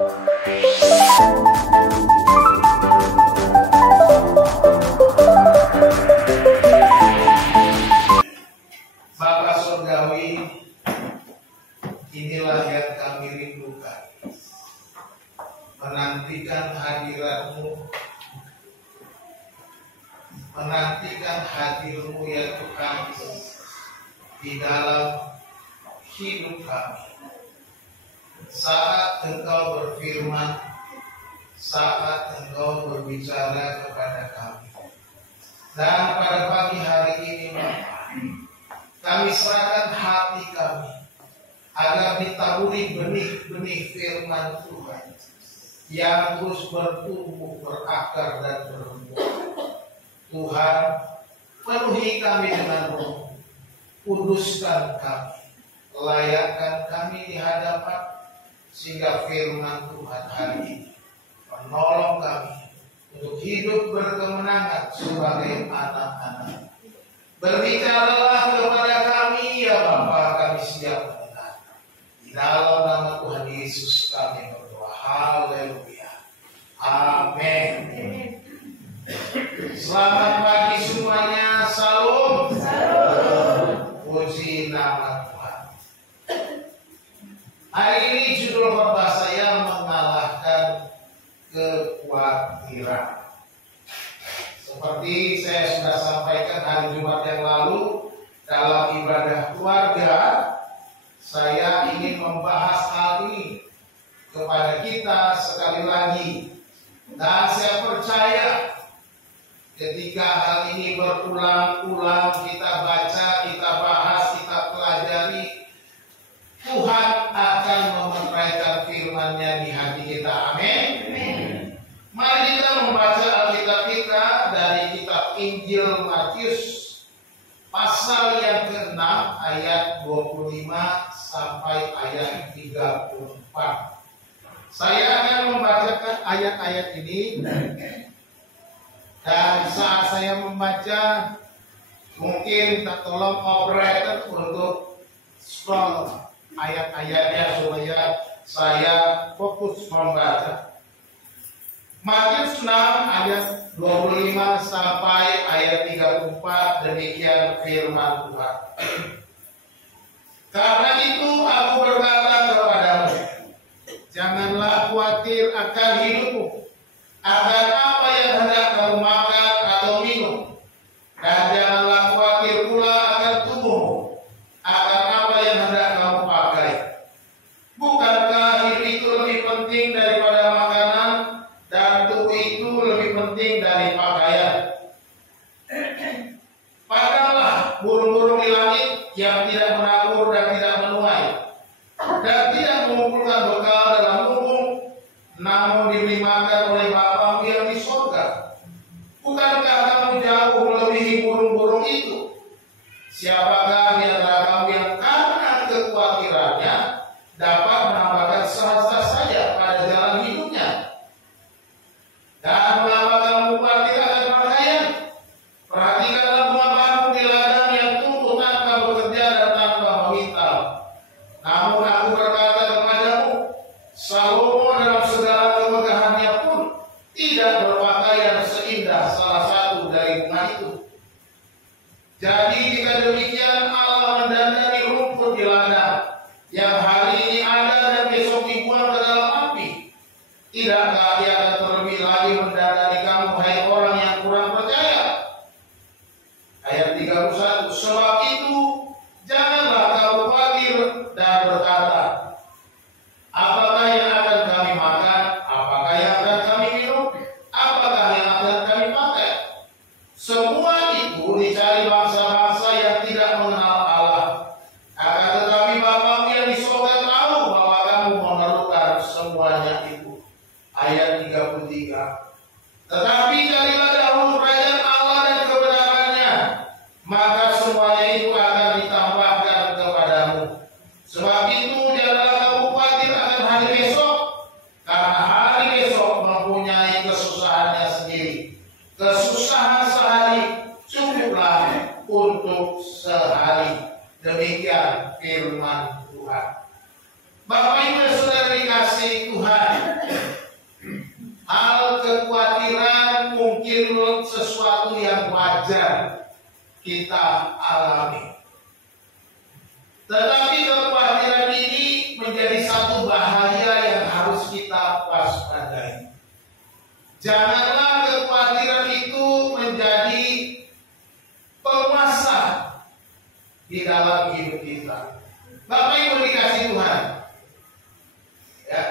Bapa Surgawi, inilah yang kami rindukan, menantikan hadirat-Mu, menantikan hadir-Mu ya Tuhan di dalam hidup kami. Saat Engkau berfirman, saat Engkau berbicara kepada kami. Dan pada pagi hari ini Bapa, kami serahkan hati kami agar ditaburi benih-benih firman Tuhan yang terus bertumbuh, berakar dan berbuah. Tuhan, penuhi kami dengan Roh, kuduskan kami, layakkan kami di hadapan, sehingga firman Tuhan hari ini menolong kami untuk hidup berkemenangan sebagai anak-anak. Berbicaralah kepada kami ya Bapa, kami siap mendengar. Di dalam nama Tuhan Yesus kami berdoa. Haleluya. Amin. Selamat pagi semuanya. Salam. Puji nama Tuhan. Hari ini judul khotbah saya mengalahkan kekhawatiran. Seperti saya sudah sampaikan hari Jumat yang lalu dalam ibadah keluarga, saya ingin membahas hal ini kepada kita sekali lagi. Dan saya percaya ketika hal ini berulang-ulang kita baca, kita bahas, kita pelajari, Tuhan akan memeteraikan firman-Nya di hati kita. Amin. Mari kita membaca Alkitab kita dari kitab Injil Matius pasal yang ke-6 ayat 25 sampai ayat 34. Saya akan membacakan ayat-ayat ini, dan saat saya membaca mungkin tak tolong operator untuk scroll ayat-ayatnya supaya saya fokus membaca. Matius 6 ayat 25 sampai ayat 34, demikian firman Tuhan. Karena itu aku berkata kepadamu, janganlah khawatir akan hidupmu, akan apa yang hendak kamu makan atau minum, dan janganlah khawatir pula akan tubuhmu, akan apa yang hendak kamu pakai. Bukankah hidup itu lebih penting daripada makanan, dan tubuh itu lebih penting dari pakaian? Pandanglah burung-burung di langit yang tidak menabur dan tidak menuai, dan tidak mengumpulkan bekal dalam lumbung, namun diberi makan oleh Bapa yang di surga. Bukankah kamu jauh melebihi burung-burung itu? Siapakah di antara kamu yang karena kekhawatirannya dapat menambahkan sehasta saja pada jalan hidupnya? Dan mengapa kamu khawatir akan pakaian? Perhatikanlah bunga bakung di ladang yang tumbuh tanpa bekerja dan tanpa memintal. Namun aku berkata kepadamu, Salomo dalam segala kemegahannya pun tidak berpakaian seindah salah satu dari bunga itu. Jadi jika demikian Allah mendandani rumput di ladang yang hari ini ada dan besok dibuang ke dalam api, tidakkah Dia akan terlebih lagi mendandani kamu, hai orang yang kurang percaya? Ayat 31, sebab itu janganlah kamu khawatir dan berkata, apakah yang akan kami makan, apakah yang akan kami minum, apakah yang akan kami pakai? Semua itu dicari bangsa-bangsa yang tidak mengenal Allah. Akan tetapi Bapa yang di surga tahu bahwa kamu memerlukan semuanya itu. Ayat 33. Tetapi carilah dahulu kerajaan Allah dan kebenarannya, maka semuanya itu akan ditambahkan kepadamu. Sebab itu janganlah kamu khawatir akan hari besok, karena hari besok mempunyai kesusahannya sendiri. Kesusahan sehari cukuplah untuk sehari. Demikian firman Tuhan. Bapak Ibu dan Saudara dikasihi Tuhan, wajar kita alami. Tetapi kekhawatiran ini menjadi satu bahaya yang harus kita waspadai. Janganlah kekhawatiran itu menjadi penguasa di dalam hidup kita. Bapak Ibu dikasih Tuhan, ya,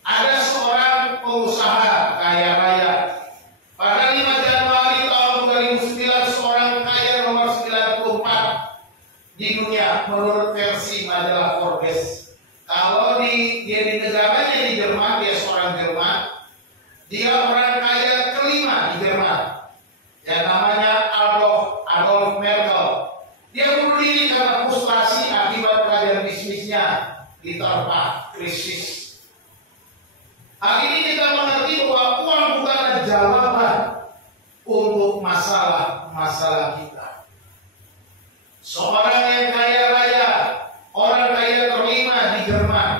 ada seorang pengusaha kaya raya. Pada 5 Januari tahun 2009, seorang kaya nomor 94 di dunia menurut versi majalah Forbes. Kalau di negaranya di Jerman, dia seorang Jerman. Dia orang kaya kelima di Jerman. Yang namanya Adolf Merkel. Dia bunuh diri karena frustrasi akibat kerajaan bisnisnya diterpa krisis. Hari ini kita mengerti bahwa uang bukanlah jawaban untuk masalah-masalah kita. Seorang yang kaya raya, orang kaya terlima di Jerman,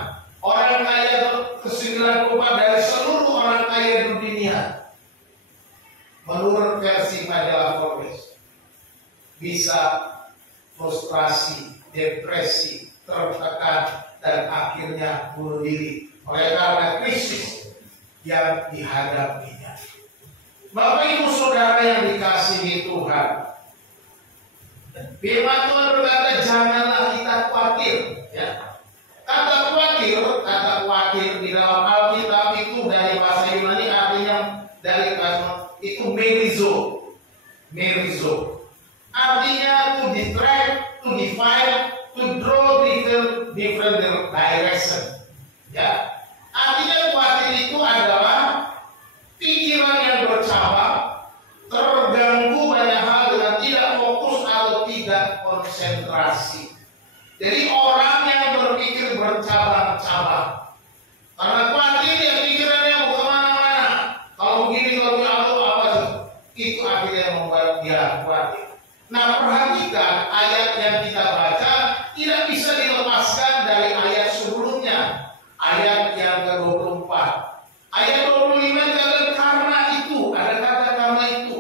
orang kaya ke-94 dari seluruh orang kaya di dunia, menurut versi majalah Forbes, bisa frustrasi, depresi, tertekan, dan akhirnya bunuh diri oleh karena krisis yang dihadapinya. Bapak Ibu Saudara yang dikasihi Tuhan, firman Tuhan berkata, janganlah kita khawatir. Ya. Kata khawatir di dalam Alkitab itu dari bahasa Yunani artinya itu merizo. Artinya to distract, to divide, to draw different direction. Ya. Artinya khawatir itu adalah pikiran yang bercabang, terganggu banyak hal dengan tidak fokus atau tidak konsentrasi. Jadi orang yang berpikir bercabang-cabang, karena khawatir dia pikirannya mau kemana-mana. Kalau begini, kalau apa itu akhirnya membuat dia khawatir. Nah, perhatikan ayat yang kita baca tidak bisa dilepaskan dari ayat sebelumnya, ayat yang ke-24. Ayat 25 kata karena itu, ada kata karena itu.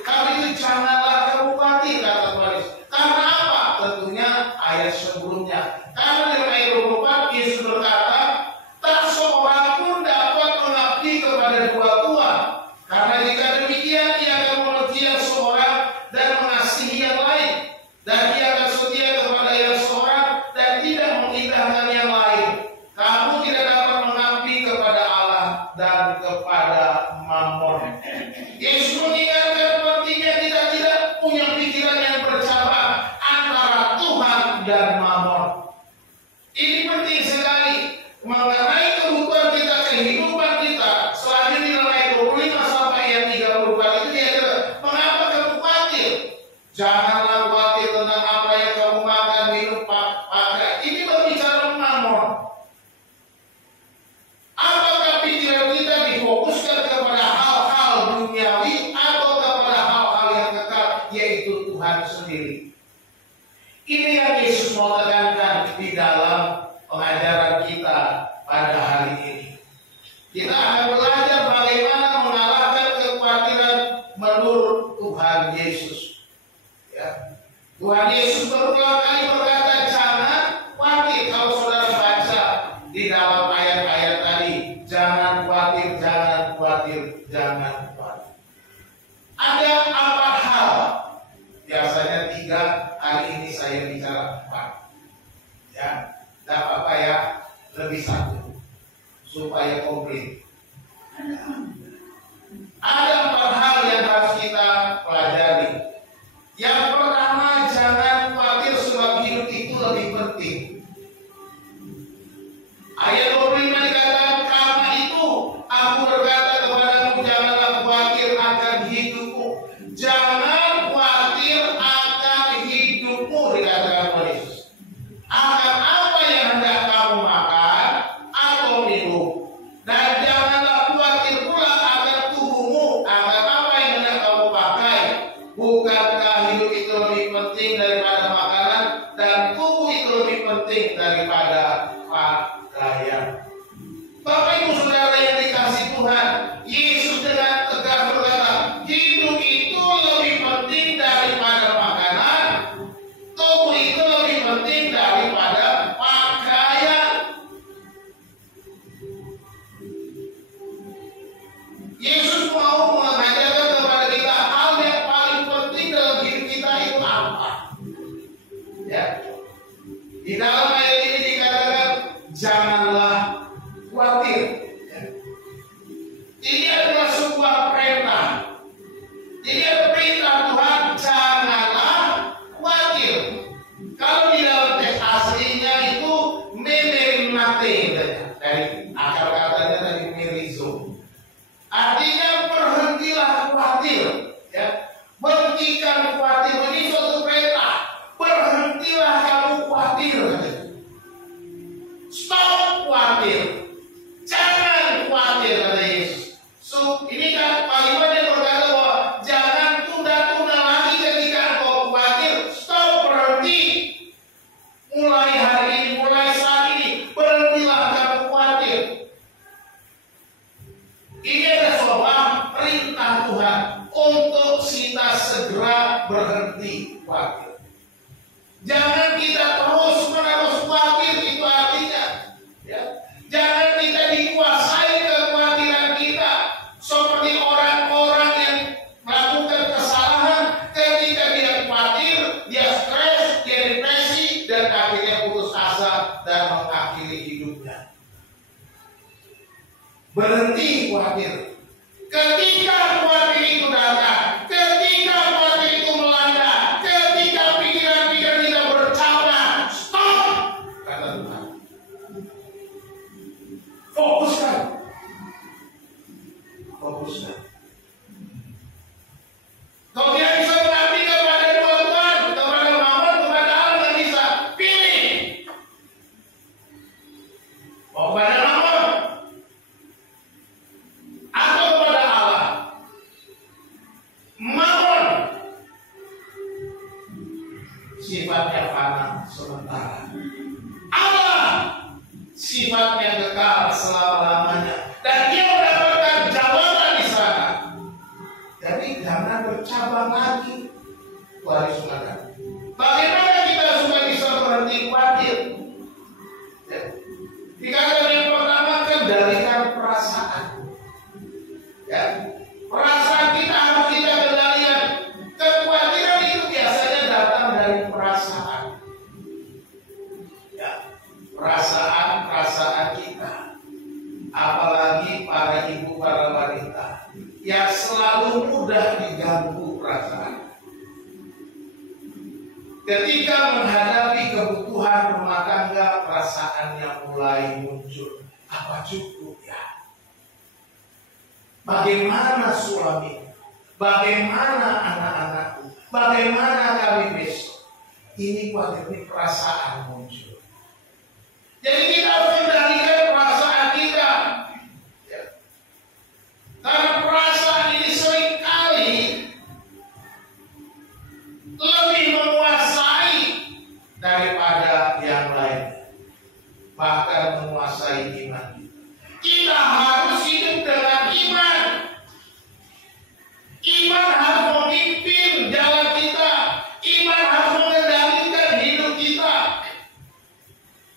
Karena itu janganlah kamu khawatir, kata Tuhan Yesus. Karena apa? Tentunya ayat sebelumnya. Karena dalam ayat 24 Yesus berkata, tak seorang pun dapat mengabdi kepada dua tuan. Karena jika demikian ia akan membenci yang seorang dan mengasihi yang lain, dan ia akan setia kepada yang seorang dan tidak mengindahkan yang lain. Kamu tidak dapat mengabdi kepada Allah dan kepada Mammon. Yesus mengingatkan pentingnya kita tidak punya pikiran yang bercabang antara Tuhan dan Mammon. Ini penting sekali mengenai kebutuhan kita, kehidupan kita. Selanjutnya dalam ayat 25 sampai ayat 34 itu dia kata, mengapa kamu khawatir? Janganlah khawatir tentang apa yang kamu makan, minum, pakai. Ini berbicara Mammon. Apakah pikiran kita difokuskan kepada hal-hal duniawi atau kepada hal-hal yang kekal, yaitu Tuhan sendiri? Ini yang Yesus mau tekankan di dalam pengajaran kita pada hari ini. Kita akan belajar bagaimana mengalahkan kekhawatiran menurut Tuhan Yesus. Ya. Tuhan Yesus berulang kali berkata, jangan khawatir. Kalau saudara baca di dalam ayat-ayat tadi, jangan khawatir, jangan khawatir, jangan khawatir. Ada 4 hal. Biasanya 3, kali ini saya bicara 4. Ya, tidak apa-apa ya, lebih 1 supaya komplit. Ada 4 hal yang harus kita pelajari. Yang pertama, jangan khawatir sebab hidup itu lebih penting. Ayat 25 dikatakan, karena itu aku berkata kepadamu, janganlah khawatir akan hidupmu. Jangan khawatir akan hidupmu, dikatakan Tuhan Yesus. Akan apa yang hendak kamu makan atau minum. Dan janganlah khawatir pula akan tubuhmu, janganlah khawatir. Ini adalah sebuah perintah. Ini adalah perintah Tuhan, janganlah khawatir. Kalau di dalam teks aslinya itu memenate, dari akar katanya dari merizo. Artinya berhentilah khawatir. Ya. Berhentikan khawatir. Ini suatu perintah. Berhentilah kamu khawatir. Stop khawatir. Jangan khawatir, kata Yesus. So, ini kan kalimat yang berkata bahwa jangan tunda-tunda lagi ketika engkau khawatir. Stop, berhenti. Mulai hari ini, mulai saat ini, berhentilah kamu khawatir. Ini adalah sebuah perintah Tuhan untuk kita segera berhenti khawatir. Jangan kita terus-menerus khawatir, itu artinya. Ya. Jangan kita dikuasai kekhawatiran kita seperti orang-orang yang melakukan kesalahan. Ketika dia khawatir, dia stres, dia depresi, dan akhirnya putus asa dan mengakhiri hidupnya. Berhenti khawatir. Ketika khawatir itu datang, ketika khawatir itu melanda, ketika pikiran-pikiran kita bercabang, stop, kata Tuhan. Fokuskan. Fokuskan. Kau tidak bisa mengabdi kepada dua Tuhan, kepada Mammon, kepada Allah, tidak bisa. Pilih. Mau kepada Mammon atau kepada Allah. Mammon sifatnya fana sementara. Allah sifatnya kekal selama-lamanya. Dan dia mendapatkan jawaban di sana. Jadi jangan bercabang lagi. Wahai saudara, bagaimana kita supaya bisa berhenti khawatir? Ya. Dikatakan yang pertama, kendalikan perasaan. Ya. Perasaan kita harus kita kendalikan. Kekhawatiran itu biasanya datang dari perasaan. Ya. Perasaan kita. Apalagi para ibu, para wanita yang selalu mudah diganggu perasaan. Ketika menghadapi kebutuhan rumah tangga, perasaannya mulai muncul. Apa cukup ya? Bagaimana suami? Bagaimana anak-anakku? Bagaimana kami besok? Ini khawatir, perasaan muncul. Jadi kita harus kendalikan perasaan kita. Ya. Karena perasaan ini seringkali lebih menguasai daripada yang lain. Bahkan menguasai iman kita. Kita harus hidup dengan iman. Iman harus memimpin jalan kita. Iman harus mengendalikan hidup kita.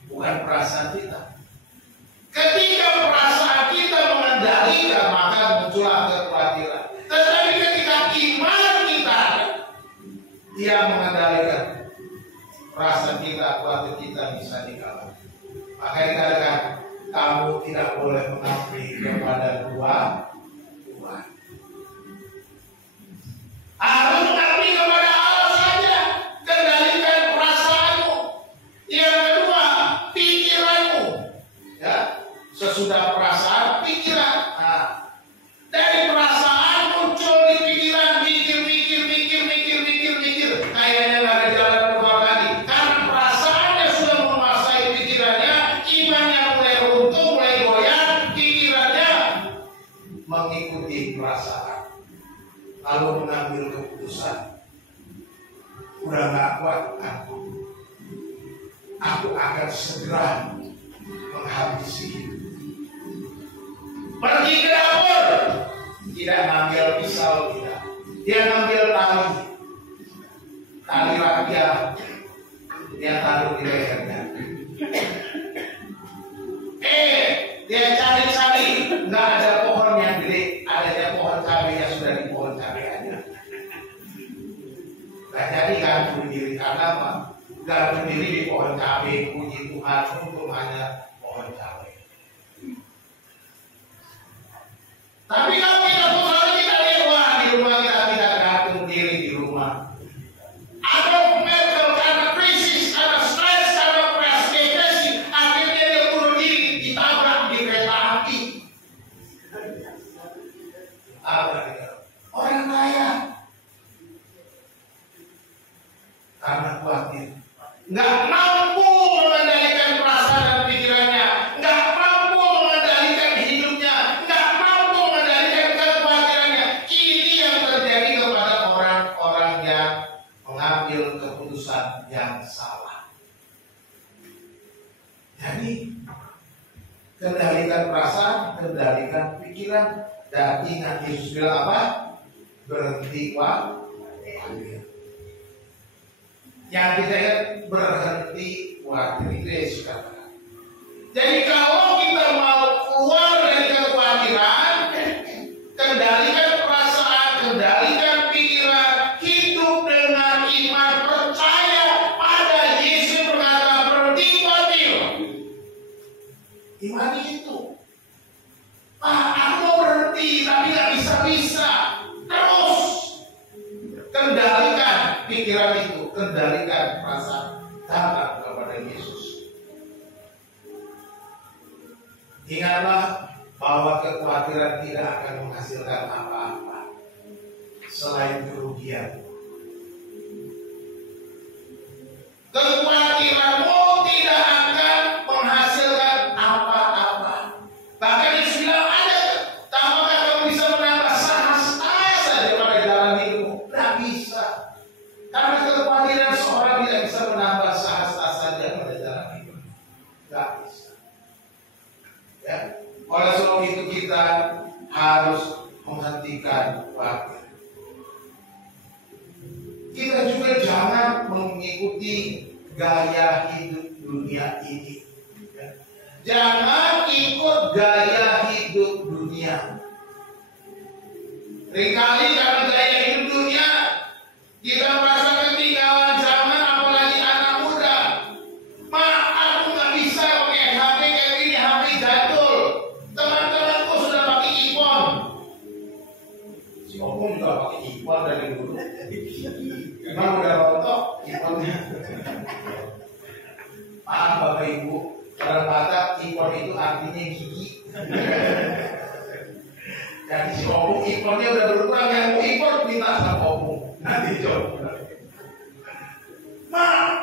Bukan perasaan kita. Ketika perasaan kita mengendalikan, maka muncullah kekhawatiran. Tetapi ketika iman kita, dia mengendalikan, perasaan kita, khawatir kita bisa dikalahkan. Maka dikatakan, kamu tidak boleh mengabdi kepada dua Tuhan. Harus mengabdi kepada Allah saja. Kendalikan perasaanmu. Yang kedua, pikiranmu. Ya, sesudah perasaan, pikiran. Nah, dari perasaan muncul di pikiran, mikir. Kayaknya nggak ada jalan keluar lagi. Karena perasaannya sudah menguasai pikirannya, imannya mulai runtuh, mulai goyang, pikirannya mengikuti perasaan. Lalu mengambil keputusan. Udah nggak kuat aku akan segera menghabisi hidup. Pergi ke dapur, tidak ngambil pisau, tidak. Dia ngambil tali rapiah, dia taruh di lehernya. Dia cari-cari, nggak ada pohon yang gede, adanya pohon cabai yang sudah di pohon cabai aja. Nah, jadi kan berdiri karena apa? Gak berdiri di pohon cabai, puji Tuhan, untung hanya pohon Kendalikan perasaan, kendalikan pikiran. Dan ingat Yesus bilang apa? Berhenti khawatir. Yang kita ingat berhenti khawatir, itu Yesus katakan. Jadi kalau kita mau keluar dari kekhawatiran, kendalikan perasaan, kendalikan pikiran, hidup dengan iman, percaya pada Yesus berkata berhenti khawatir. Imani itu. Aku mau berhenti tapi gak bisa-bisa. Terus kendalikan pikiran itu, kendalikan perasaan, datang kepada Yesus. Ingatlah bahwa kekhawatiran tidak akan menghasilkan apa-apa selain kerugian. Kekhawatiranmu tidak akan menghasilkan apa-apa. Bahkan Yesus bilang ada, apakah kamu bisa menambah sahasta saja pada jalan hidupmu? Tidak bisa. Karena kekhawatiran seorang tidak bisa menambah sahasta saja pada jalan hidupmu. Tidak bisa. Ya. Oleh sebab itu kita harus menghentikan khawatir. Kita juga jangan mengikuti gaya hidup dunia ini. Jangan ikut gaya hidup dunia. Seringkali karena gaya hidup dunia kita merasa ketinggalan zaman, apalagi anak muda. Aku nggak bisa pakai HP kayak gini, HP jadul. Teman-temanku sudah pakai iPhone. Si Opung juga pakai iPhone dari dulu. Memang udah rontok iPhone-nya. Maaf Bapak Ibu, orang Batak iPhone itu artinya gigi. Jadi si Opung iPhone-nya udah berkurang, yang mau iPhone minta sama Opung. Nanti coba.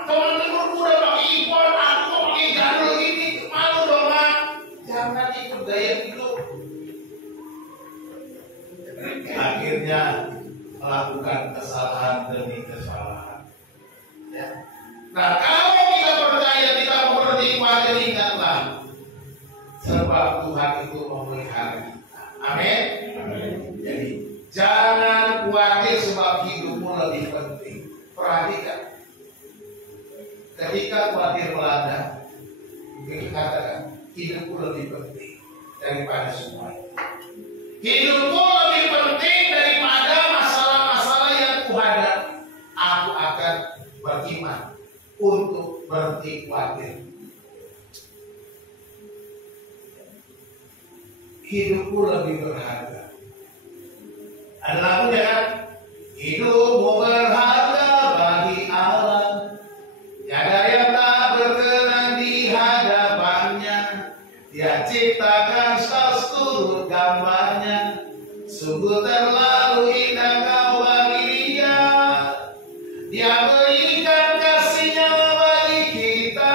Teman-teman udah pakai iPhone, aku kok pakai jadul gini, malu dong Mak. Jangan ikut gaya hidup. Akhirnya melakukan kesalahan demi kesalahan. Ya. Nah, kalau kita percaya kita berhenti khawatir, ingatlah sebab Tuhan itu memelihara kita. Amin. Jadi jangan khawatir sebab hidupmu lebih penting. Perhatikan, ketika khawatir melanda, kita katakan hidupku lebih penting daripada semua itu. Hidupku lebih penting daripada masalah-masalah yang kuhadapi. Aku akan beriman untuk berhenti khawatir. Hidupku lebih berharga. Ada lagunya kan? Hidupmu berharga bagi Allah. Tiada yang tak berkenan di hadapannya. Dia ciptakan seluruh gambarnya. Sungguh terlalu indah kau bagi dia. Dia berikan kasihnya bagi kita.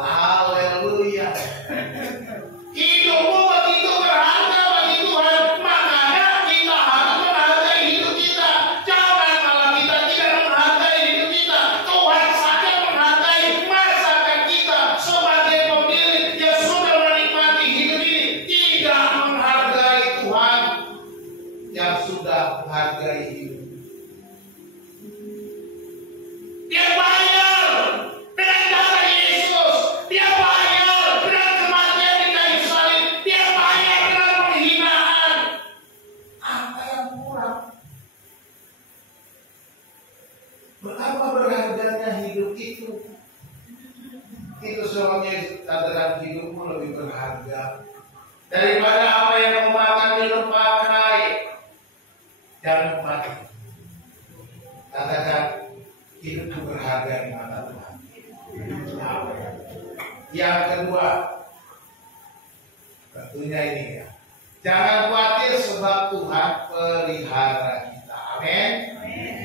Haleluya. Hidupmu begitu berharga bagi Tuhan. Makanya kita harus menghargai hidup kita. Jangan malah kita tidak menghargai hidup kita. Tuhan saja menghargai masakan kita sebagai pemilik yang sudah menikmati hidup ini. Tidak menghargai Tuhan yang sudah menghargai hidup. Dia bayar dengan darah Yesus. Dia bayar dengan kematian di kayu salib. Dia bayar dengan penghinaan. Apa yang kurang? Betapa berharganya hidup itu. Itu sebabnya katakan hidupmu lebih berharga daripada apa yang kau makan, minum, pakai. Jangan lupa. Katakan hidupku berharga di mata Tuhan. Yang kedua, tentunya ini ya, jangan khawatir sebab Tuhan pelihara kita. Amin.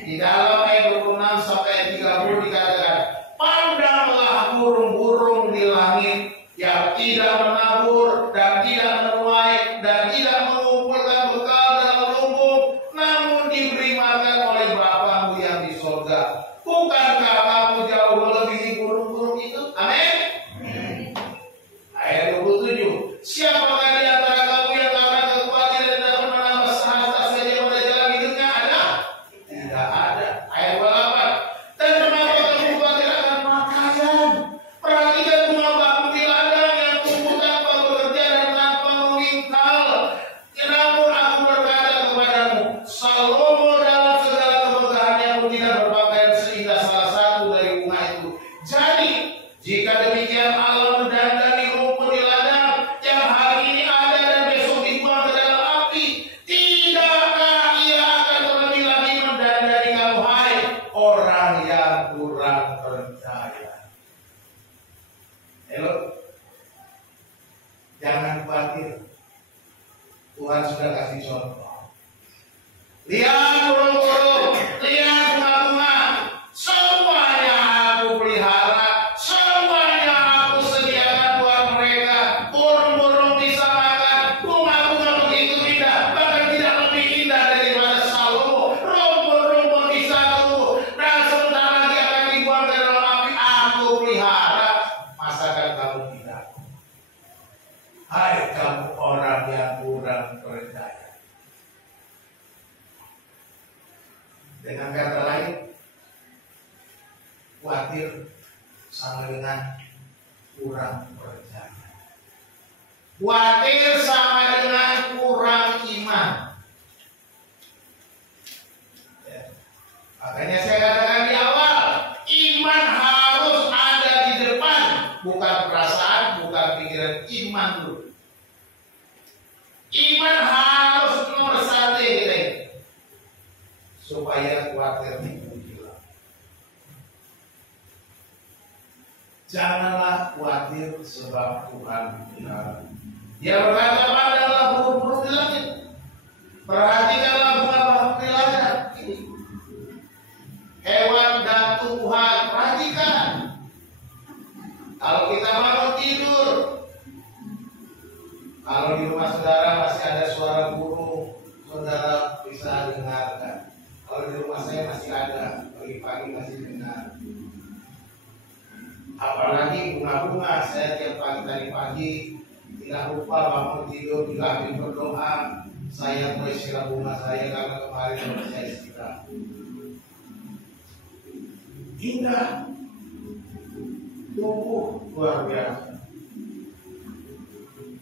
Di dalam ayat 26 sampai 30 dikatakan, pandanglah burung-burung di langit yang tidak menabur dan tidak menuai dan tidak mengumpulkan bekal dalam lumbung, namun diberi makan oleh Bapamu yang di surga. Bukankah kamu jauh melebihi burung-burung itu? Amin. Ayat 27. Siapakah di antara kamu yang karena kekhawatiran dapat menambah sehasta saja pada jalan hidupnya? Ada? Tidak ada. Ayat 28. Dan kenapa kamu khawatir akan pakaian? Perhatikan bunga bakung di ladang yang tumbuh tanpa bekerja dan tanpa memintal. Namun aku berkata kepadamu, Salomo dalam segala kemegahannya pun tidak berpakaian seindah salah satu dari bunga itu. Jadi, jika demikian Allah mendandani rumput di ladang yang hari ini ada dan besok dibuang ke dalam api, tidakkah Ia akan terlebih lagi mendandani kamu, hai orang yang kurang percaya? Halo, jangan khawatir. Tuhan sudah kasih contoh. Lihat burung-burung, lihat bunga-bunga, semuanya aku pelihara, semuanya aku sediakan buat mereka. Burung-burung bisa makan, bunga-bunga begitu indah, bahkan tidak lebih indah daripada Salomo. Rumput-rumput bisa tumbuh, dan sebentar lagi akan dibuang ke dalam api. Aku pelihara, masakan kamu tidak? Hai kamu orang yang kurang percaya. Dengan kata lain, khawatir sama dengan kurang percaya. Khawatir sama dengan kurang iman. Ya. Makanya saya katakan di awal, iman harus ada di depan, bukan perasaan, bukan pikiran. Iman dulu. Iman harus nomor satu kita ini, supaya khawatir itu hilang. Janganlah khawatir sebab Tuhan hilang. Dia berkata padalah burung-burung di langit, perhatikanlah bunga-bunga di ladang. Hewan dan tumbuhan, perhatikan. Kalau kita bangun tidur, kalau di rumah saudara masih ada suara burung, saudara bisa dengarkan. Kalau di rumah saya masih ada, pagi-pagi masih dengar. Apalagi bunga-bunga, saya tiap pagi tadi pagi tidak lupa bangun tidur, bila berdoa, saya mulai siram bunga saya karena kemarin baru saya siram. Indah, tumbuh luar biasa.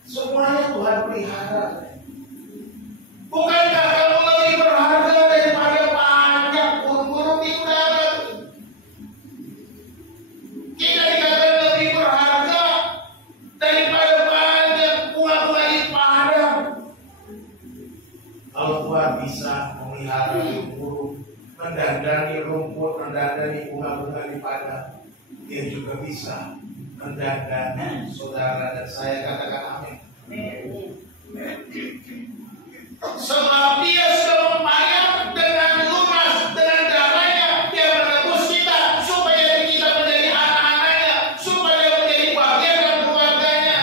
Semuanya Tuhan pelihara. Bukankah kamu lebih berharga daripada banyak burung-burung di udara? Kita dikatakan lebih berharga daripada banyak bunga-bunga di padang. Kalau Tuhan bisa memelihara burung, mendandani rumput, mendandani bunga-bunga di padang, Dia juga bisa mendandani saudara dan saya. Katakan amin. Sebab Dia sudah membayar dengan lunas, dengan darahnya. Dia menebus kita supaya kita menjadi anak-anaknya, supaya menjadi bagian dari keluarganya.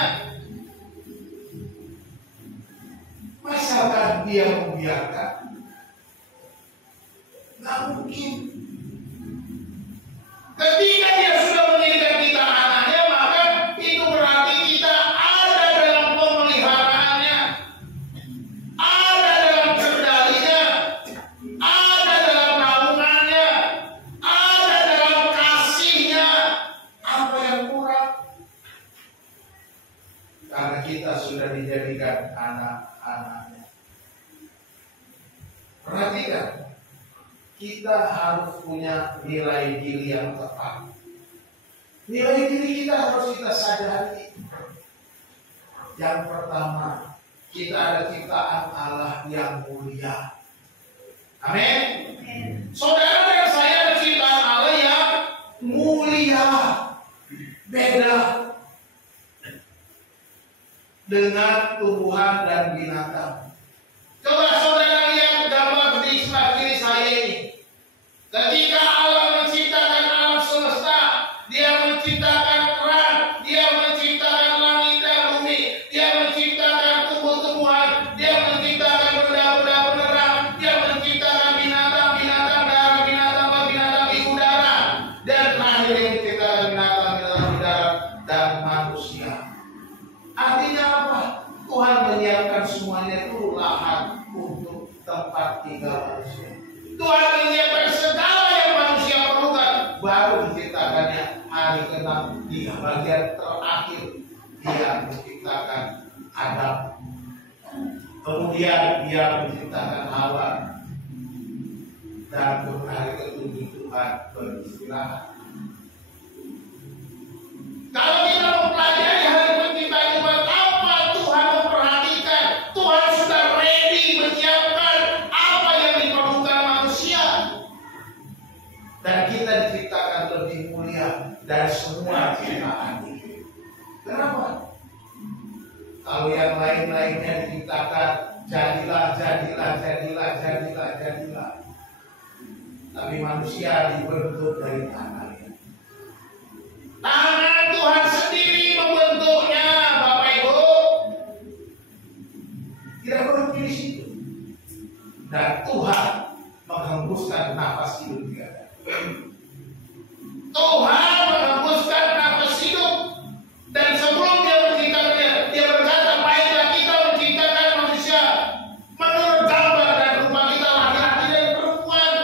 Masalah Dia membiarkan? Nggak mungkin. Ketika Dia sudah menjadikan kita anaknya, maka itu berarti kita ada dalam pemeliharaannya, ada dalam kendalinya, ada dalam naungannya, ada dalam kasihnya. Apa yang kurang? Karena kita sudah dijadikan anak-anaknya. Perhatikan, kita harus punya nilai diri yang tepat. Nilai diri kita harus kita sadari. Yang pertama, kita ada ciptaan Allah yang mulia. Amin. Saudara dan saya ada ciptaan Allah yang mulia. Beda dengan tumbuhan dan binatang. Coba saudara lihat gambar di sebelah kiri saya ini. Ketika Allah menciptakan alam semesta, Dia menciptakan keran, Dia menciptakan langit dan bumi, Dia menciptakan tumbuh-tumbuhan, Dia menciptakan benda-benda beneran, Dia menciptakan binatang-binatang darat, binatang di udara, dan terakhir Dia menciptakan binatang di darat dan manusia. Artinya apa? Tuhan menyiapkan semuanya itu lahan untuk tempat tinggal manusia. Tuhan menyiapkan segala yang manusia perlukan, baru diciptakannya hari ke-6 di bagian terakhir Dia menciptakan Adam. Kemudian Dia menciptakan Hawa, dan untuk hari ke-7 Tuhan beristirahat. Kalau kita mempelajari hari penciptaan umat, apa Tuhan memperhatikan? Tuhan sudah ready menyiapkan apa yang diperlukan manusia. Dan kita diciptakan lebih mulia dari semua ciptaan ini. Kenapa? Kalau yang lain-lainnya diciptakan jadilah. Tapi manusia dibentuk dari tangannya. Tangan Tuhan sendiri membentuknya, Bapak Ibu. Tidak berhenti di situ. Dan Tuhan menghembuskan nafas hidup dia. Tuhan menghembuskan nafas hidup. Dan sebelum Dia menciptakannya, Dia berkata, baiklah kita menciptakan manusia menurut gambar dan rupa kita, laki-laki dan perempuan.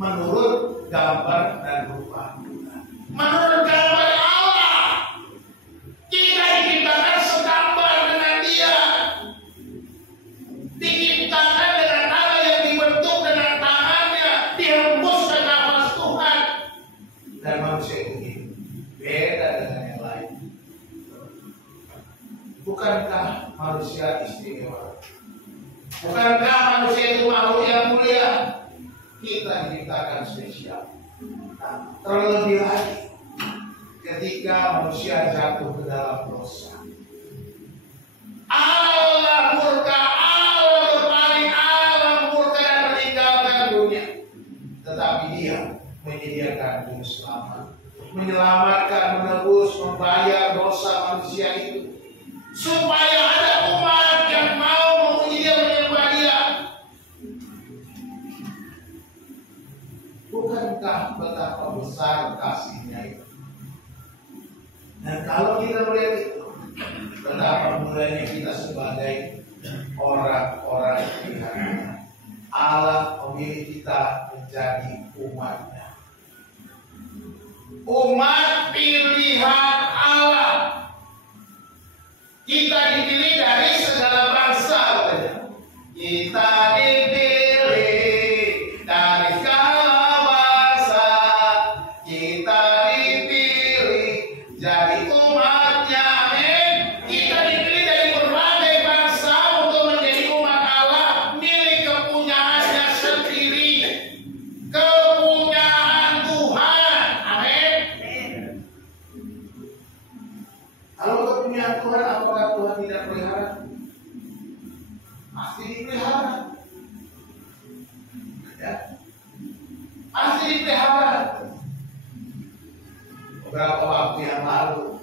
Menurut gambar dan rupa kita. Menurut gambar Allah. Kita diciptakan segambar dengan Dia. Diciptakan dengan Allah yang dibentuk dengan tangannya. Dihembuskan nafas Tuhan. Dan manusia itu beda dengan yang lain. Bukankah manusia istimewa? Bukankah manusia itu makhluk yang mulia? Kita diciptakan spesial. Nah, terlebih lagi ketika manusia jatuh ke dalam dosa, Allah murka, Allah berpaling, Allah murka dan meninggalkan dunia. Tetapi Dia menyediakan juru selamat, menyelamatkan, menebus, membayar dosa manusia itu, supaya ada umat yang mau memuji Dia, menyembah Dia. Bukankah betapa besar kasih-Nya itu? Dan kalau kita melihat itu, betapa mulianya kita sebagai orang-orang pilihan. Allah memilih kita menjadi umat-Nya. Umat pilihan Allah. Kita dipilih dari segala bangsa. Kita dipilih dari segala bangsa. Kita dipilih jadi umat-Nya. Amin. Kita dipilih dari berbagai bangsa untuk menjadi umat Allah, milik kepunyaannya sendiri. Kepunyaan Tuhan. Amin. Kalau kepunyaan Tuhan, apakah Tuhan tidak pelihara? Pasti dipelihara. Ya. Pasti dipelihara. Beberapa waktu yang lalu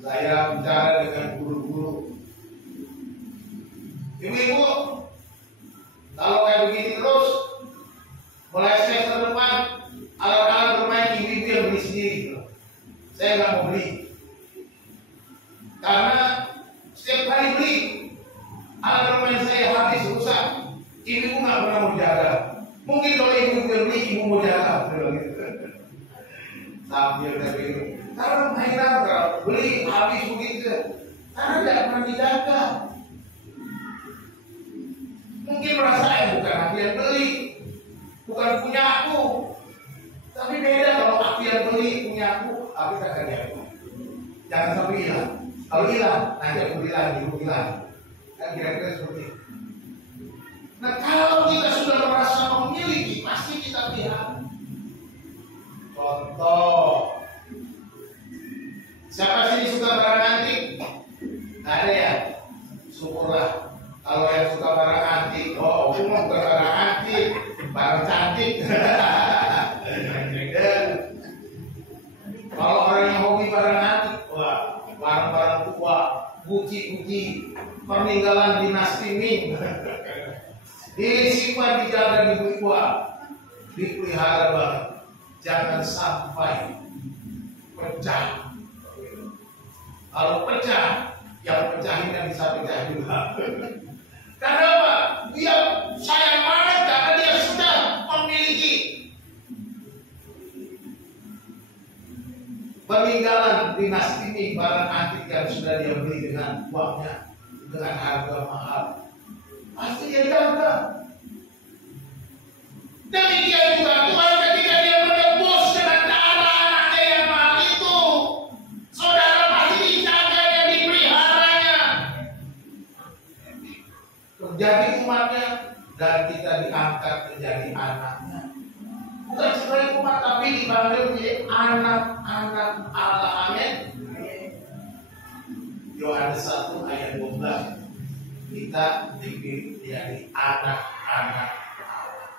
saya bicara dengan guru-guru. Ibu-ibu, kalau kayak begini terus, mulai semester depan alat-alat bermain ibu-ibu yang beli sendiri. Saya nggak mau beli. Karena setiap kali beli alat bermain saya habis rusak, ibu nggak pernah mau jaga. Mungkin kalau ibu beli, ibu mau jaga. Sambil terpikir, karena mainan kalau beli habis begitu, karena tidak pernah dijaga. Mungkin merasa bukan aku yang beli, bukan punya aku. Tapi beda kalau aku yang beli, punya aku akan jaga. Jangan sampai hilang. Kalau hilang, nanti aku beli lagi, aku hilang. Kan kira-kira seperti itu. Nah, kalau kita sudah merasa memiliki, pasti kita pelihara. Contoh, siapa sini suka barang antik? Nggak ada ya? Syukurlah. Kalau yang suka barang antik, oh, aku mau barang antik, barang cantik. Kalau orang yang hobi barang antik, wah, barang-barang tua, Gucci, peninggalan dinasti Ming, disimpan, dijaga, dibuat, dipelihara banget. Jangan sampai pecah. Kalau pecah, yang pecahin dan bisa pecah juga. Karena apa? Dia sayang banget karena dia sudah memiliki peninggalan dinasti ini, barang antik yang sudah dia beli dengan uangnya, dengan harga mahal. Pasti dia jaga. Demikian juga Tuhan ketika dia menebus dengan darah anaknya yang mahal itu, saudara pasti dijaga dan dipeliharanya menjadi umatnya, dan kita diangkat menjadi anaknya. Bukan sebagai umat, tapi dipanggil menjadi anak-anak Allah. Amin. Yohanes 1 ayat 12, kita dipilih menjadi anak-anak Allah.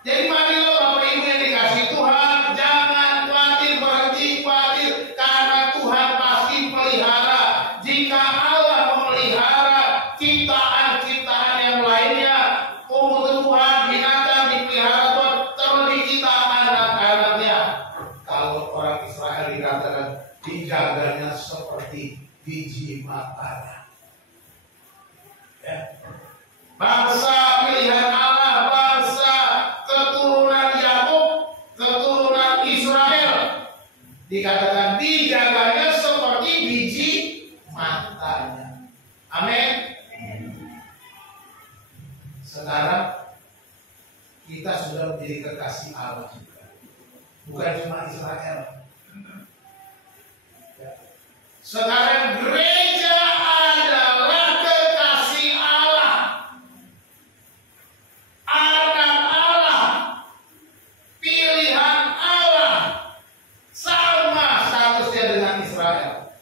Jadi marilah Bapak Ibu yang dikasih Tuhan, jangan khawatir, berhenti khawatir, karena Tuhan pasti pelihara. Jika Allah memelihara ciptaan-ciptaan yang lainnya, tumbuh-tumbuhan, binatang dipelihara Tuhan, terlebih kita anak-anaknya. Kalau orang Israel dikatakan dijaganya seperti biji matanya. Ya. Bangsa pilihan Allah, bangsa keturunan Yakub, keturunan Israel, dikatakan dijaganya seperti biji matanya. Amin. Sekarang kita sudah menjadi kekasih Allah juga, bukan cuma Israel. Sekarang gereja adalah kekasih Allah, anak Allah, pilihan Allah, sama statusnya dengan Israel.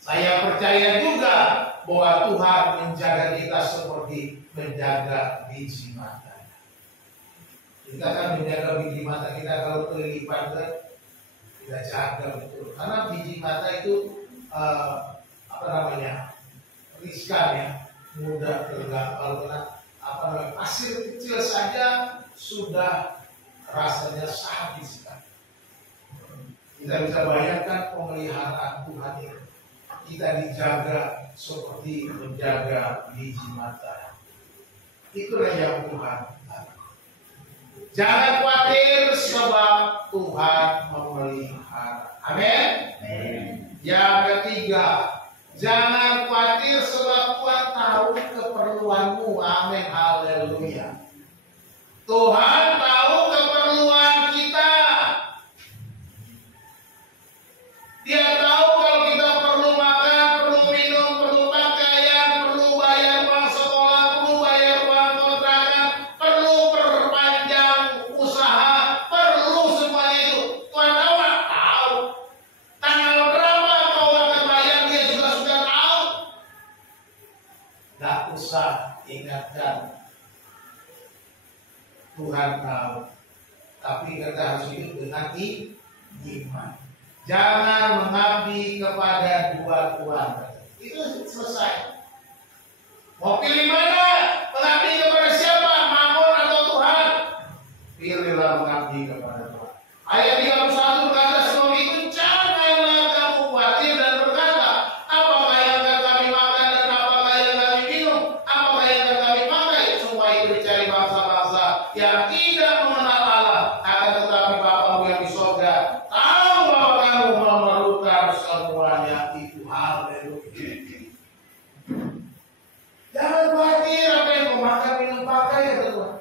Saya percaya juga bahwa Tuhan menjaga kita seperti menjaga biji mata. Kita kan menjaga biji mata kita, kalau kelilipan kita jaga betul. Karena biji mata itu riskan ya, mudah terganggu. Kalau kena pasir kecil saja sudah rasanya sangat riskan. Kita bisa bayangkan pemeliharaan Tuhan ini. Kita dijaga seperti menjaga biji mata. Itulah yang Tuhan. Jangan khawatir sebab Tuhan memelihara. Amin. Yang ketiga, jangan khawatir sebab Tuhan tahu keperluanmu. Amin. Haleluya. Tuhan tahu keperluan kita. Dia tahu kalau kita perlu makan, perlu minum, perlu pakaian, perlu bayar uang sekolah, perlu bayar uang kontrakan, perlu perpanjang usaha, perlu semua itu. Tuhan tahu nggak? Tahu. Tanggal berapa kau akan bayar, dia juga sudah tahu. Nggak usah ingatkan. Tuhan tahu. Tapi kita harus hidup dengan iman. Jangan mengabdi kepada dua tuan. Itu selesai. Mau pilih mana? Mengabdi kepada siapa? Mammon atau Tuhan? Pilihlah mengabdi kepada Tuhan. Ayat 31 berkata, sebab itu janganlah kamu khawatir dan berkata, apakah yang akan kami makan dan apakah yang kami minum? Apakah yang akan kami pakai? Semua itu dicari bangsa-bangsa yang tidak mengenal Allah. Akan tetapi Bapamu yang di sorga tahu bahwa kamu memerlukan semuanya itu. Haleluya. Jangan khawatir apa yang kau makan, minum, pakai ya Tuhan.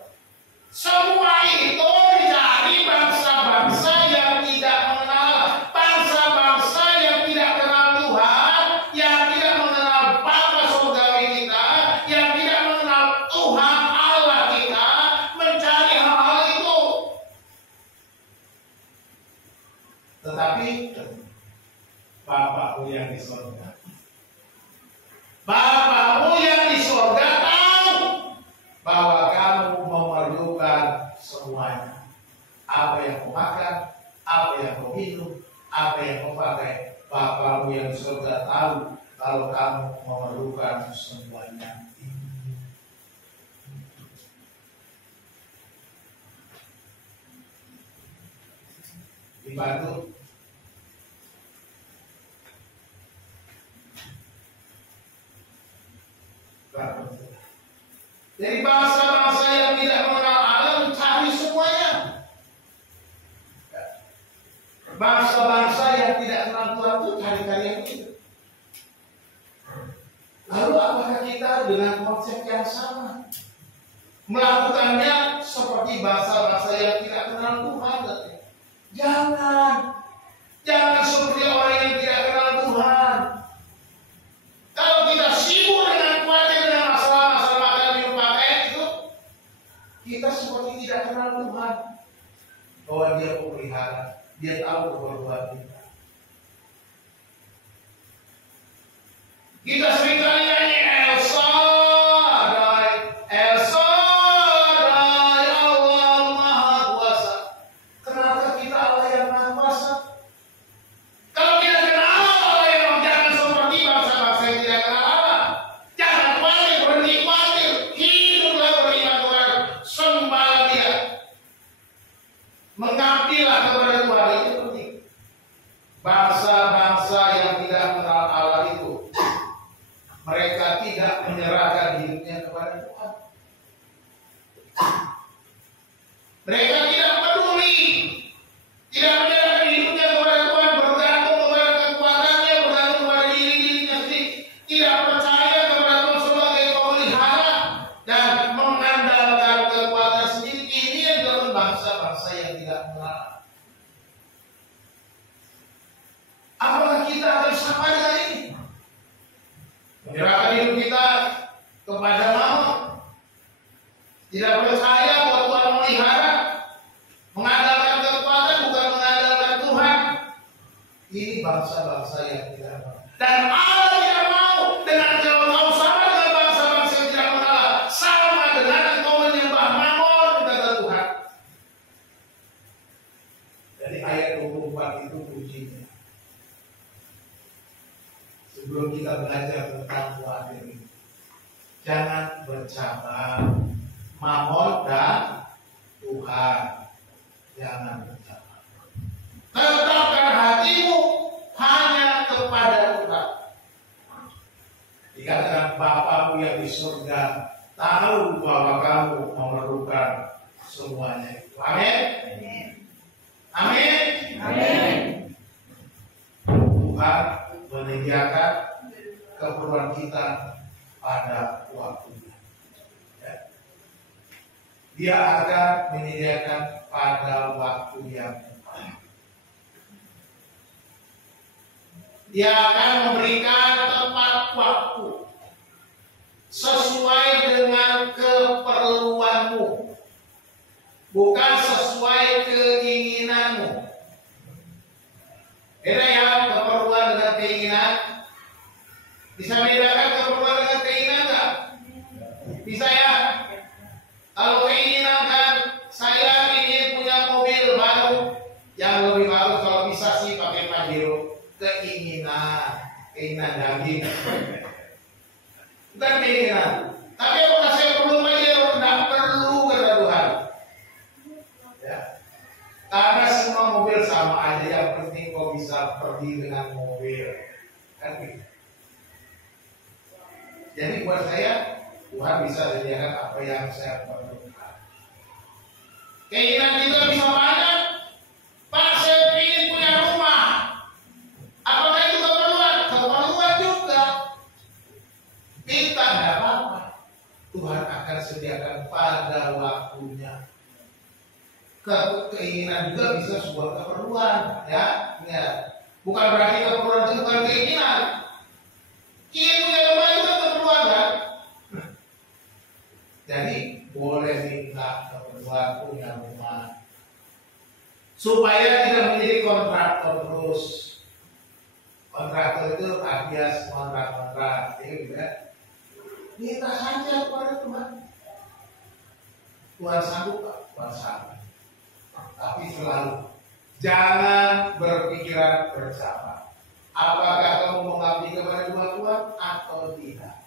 Semua itu dicari bangsa-bangsa yang tidak mengenal, bangsa-bangsa yang tidak kenal Tuhan, yang tidak mengenal Bapa surgawi kita, yang tidak mengenal Tuhan Allah kita, mencari hal-hal itu. Tetapi Bapakmu yang di surga, Bapakmu yang di surga tahu bahwa kamu memerlukan semuanya. Apa yang kau makan, apa yang kau minum, apa yang kau pakai, Bapakmu yang di surga tahu kalau kamu memerlukan semuanya. Dibantu. Jadi bangsa-bangsa yang tidak mengenal Allah mencari semuanya. Bangsa-bangsa yang tidak kenal Tuhan itu cari-cari yang itu. Lalu apakah kita dengan konsep yang sama melakukannya seperti bangsa-bangsa yang tidak kenal Tuhan? Jangan. Jangan seperti orang yang tidak kenal Tuhan. Kalau kita sibuk dengan khawatir dengan masalah-masalah makan minum pakaian itu, kita seperti tidak kenal Tuhan. Bahwa Dia pelihara, Dia tahu keperluan kita. Kita seringkali nyanyi El Shaddai, El Shaddai, Allah Maha Kuasa. Kenapa kita Allah yang Maha Kuasa? Kalau kita kenal Allah yang jangan seperti bangsa-bangsa yang tidak kenal Allah. Jangan khawatir, berhenti khawatir. Hiduplah beriman Tuhan, sembah Dia. Mengabdilah kepada Tuhan, itu penting. Bangsa-bangsa yang tidak mengenal Allah itu, mereka tidak menyerahkan hidupnya kepada Tuhan. Mereka tidak peduli, tidak menyerahkan hidupnya kepada Tuhan, bergantung kepada kekuatannya, bergantung kepada diri-dirinya sendiri, tidak percaya kepada Tuhan sebagai pemelihara dan mengandalkan kekuatan sendiri. Ini yang dilakukan bangsa-bangsa yang tidak mengenal. Apakah kita harus sama dengan ini? Menyerahkan hidup kita kepada Mammon, tidak percaya bahwa Tuhan memelihara, mengandalkan kekuatan bukan mengandalkan Tuhan. Ini bangsa-bangsa yang tidak mau. Dan Allah tidak mau dengan kalau kau sama dengan bangsa-bangsa yang tidak mengenal, sama dengan engkau menyembah Mammon, kata Tuhan. Jadi ayat 24 itu kuncinya. Sebelum kita belajar tentang khawatir ini, jangan bercabang Mammon dan Tuhan. Jangan bercabang. Tetapkan hatimu hanya kepada Tuhan. Dikatakan Bapamu yang di surga tahu bahwa kamu memerlukan semuanya itu. Amin. Amin. Amin. Tuhan menyediakan keperluan kita pada waktunya. Ya. Dia akan menyediakan pada waktu yang tepat. Dia akan memberikan tepat waktu sesuai dengan keperluanmu, bukan sesuai keinginanmu. Beda ya, keperluan dengan keinginan. Bisa bedakan keperluan dengan keinginan nggak? Bisa ya. Kalau keinginan kan, saya ingin punya mobil baru yang lebih bagus, kalau bisa sih pakai Pajero. Keinginan daging. Bukan keinginan. Tapi apakah saya perlu Pajero? Tidak perlu, kata Tuhan. Ya. Karena semua mobil sama aja, yang penting kau bisa pergi dengan mobil. Kan gitu. Jadi buat saya, Tuhan bisa sediakan apa yang saya perlukan. Keinginan kita bisa banyak. Pak, saya ingin punya rumah. Apakah itu keperluan? Keperluan juga. Kita tidak apa-apa. Tuhan akan sediakan pada waktunya. Keinginan juga bisa sebuah keperluan, ya. Ingat, bukan berarti keperluan itu bukan keinginan. Ingin punya rumah itu kan keperluan, kan? Jadi boleh minta keperluan punya rumah, supaya tidak menjadi kontraktor terus. Kontraktor itu alias kontrak-kontrak, ya. Minta saja kepada Tuhan. Tuhan sanggup, Pak. Tuhan sanggup. Tapi selalu jangan berpikiran bersabar. Apakah kamu mengabdi kepada dua Tuhan atau tidak?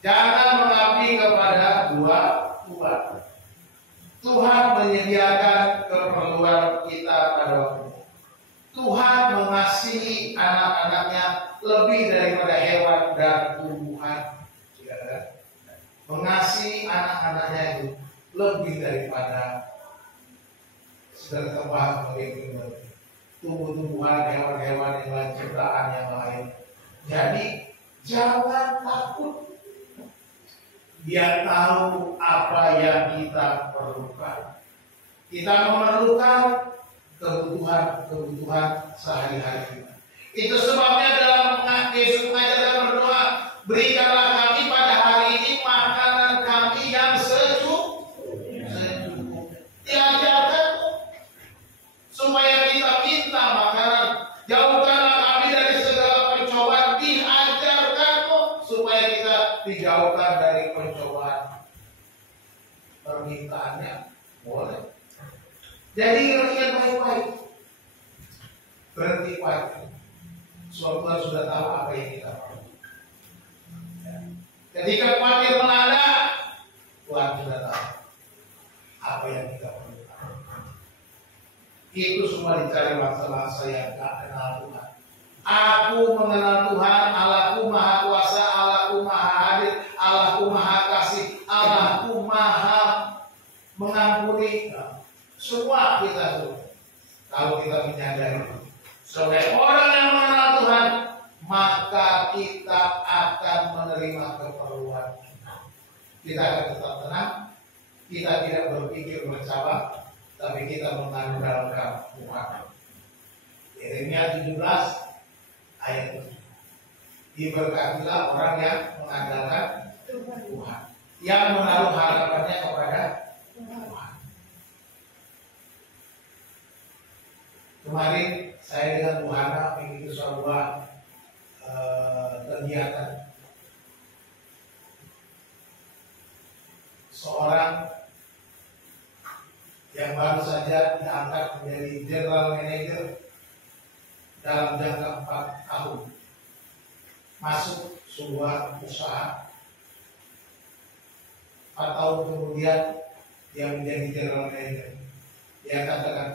Jangan mengabdi kepada dua Tuhan. Tuhan menyediakan keperluan kita pada waktunya. Tuhan mengasihi anak-anaknya lebih daripada hewan dan tumbuhan. mengasihi anak-anaknya itu lebih daripada berkembang sebagai tumbuh-tumbuhan, hewan-hewan yang lain, ciptaan yang lain. Jadi jangan takut. Dia tahu apa yang kita perlukan. Kita memerlukan kebutuhan sehari-hari kita. Itu sebabnya dalam Yesus mengajarkan berdoa, berikanlah kami pada hari ini makanan kami yang secukupnya. Diajarkan supaya kita minta makanan. Jauhkanlah kami dari segala pencobaan. Diajarkan kok supaya kita dijauhkan dari pencobaan. Permintaannya boleh. Jadi ingat baik-baik. Berhenti khawatir. Sebab Tuhan sudah tahu apa yang kita perlu. Ketika khawatir melanda, Tuhan sudah tahu apa yang kita perlu. Itu semua dicari bangsa-bangsa yang tak kenal Tuhan. Aku mengenal Tuhan, Allahku maha kuasa, Allahku maha hadir, Allahku maha kasih, Allahku maha mengampuni. Semua kita tuh, kalau kita menyadari sebagai orang yang mengenal Tuhan, maka kita akan menerima keperluan kita. Kita akan tetap tenang, kita tidak berpikir bercabang, tapi kita mengandalkan Tuhan. Yeremia 17 ayat 7. Diberkatilah orang yang mengandalkan Tuhan, yang menaruh harapannya kepada Tuhan. Kemarin saya dengan Bu Hana mengikuti sebuah kegiatan. Seorang yang baru saja diangkat menjadi general manager dalam jangka 4 tahun masuk sebuah usaha. 4 tahun kemudian dia menjadi general manager. Dia katakan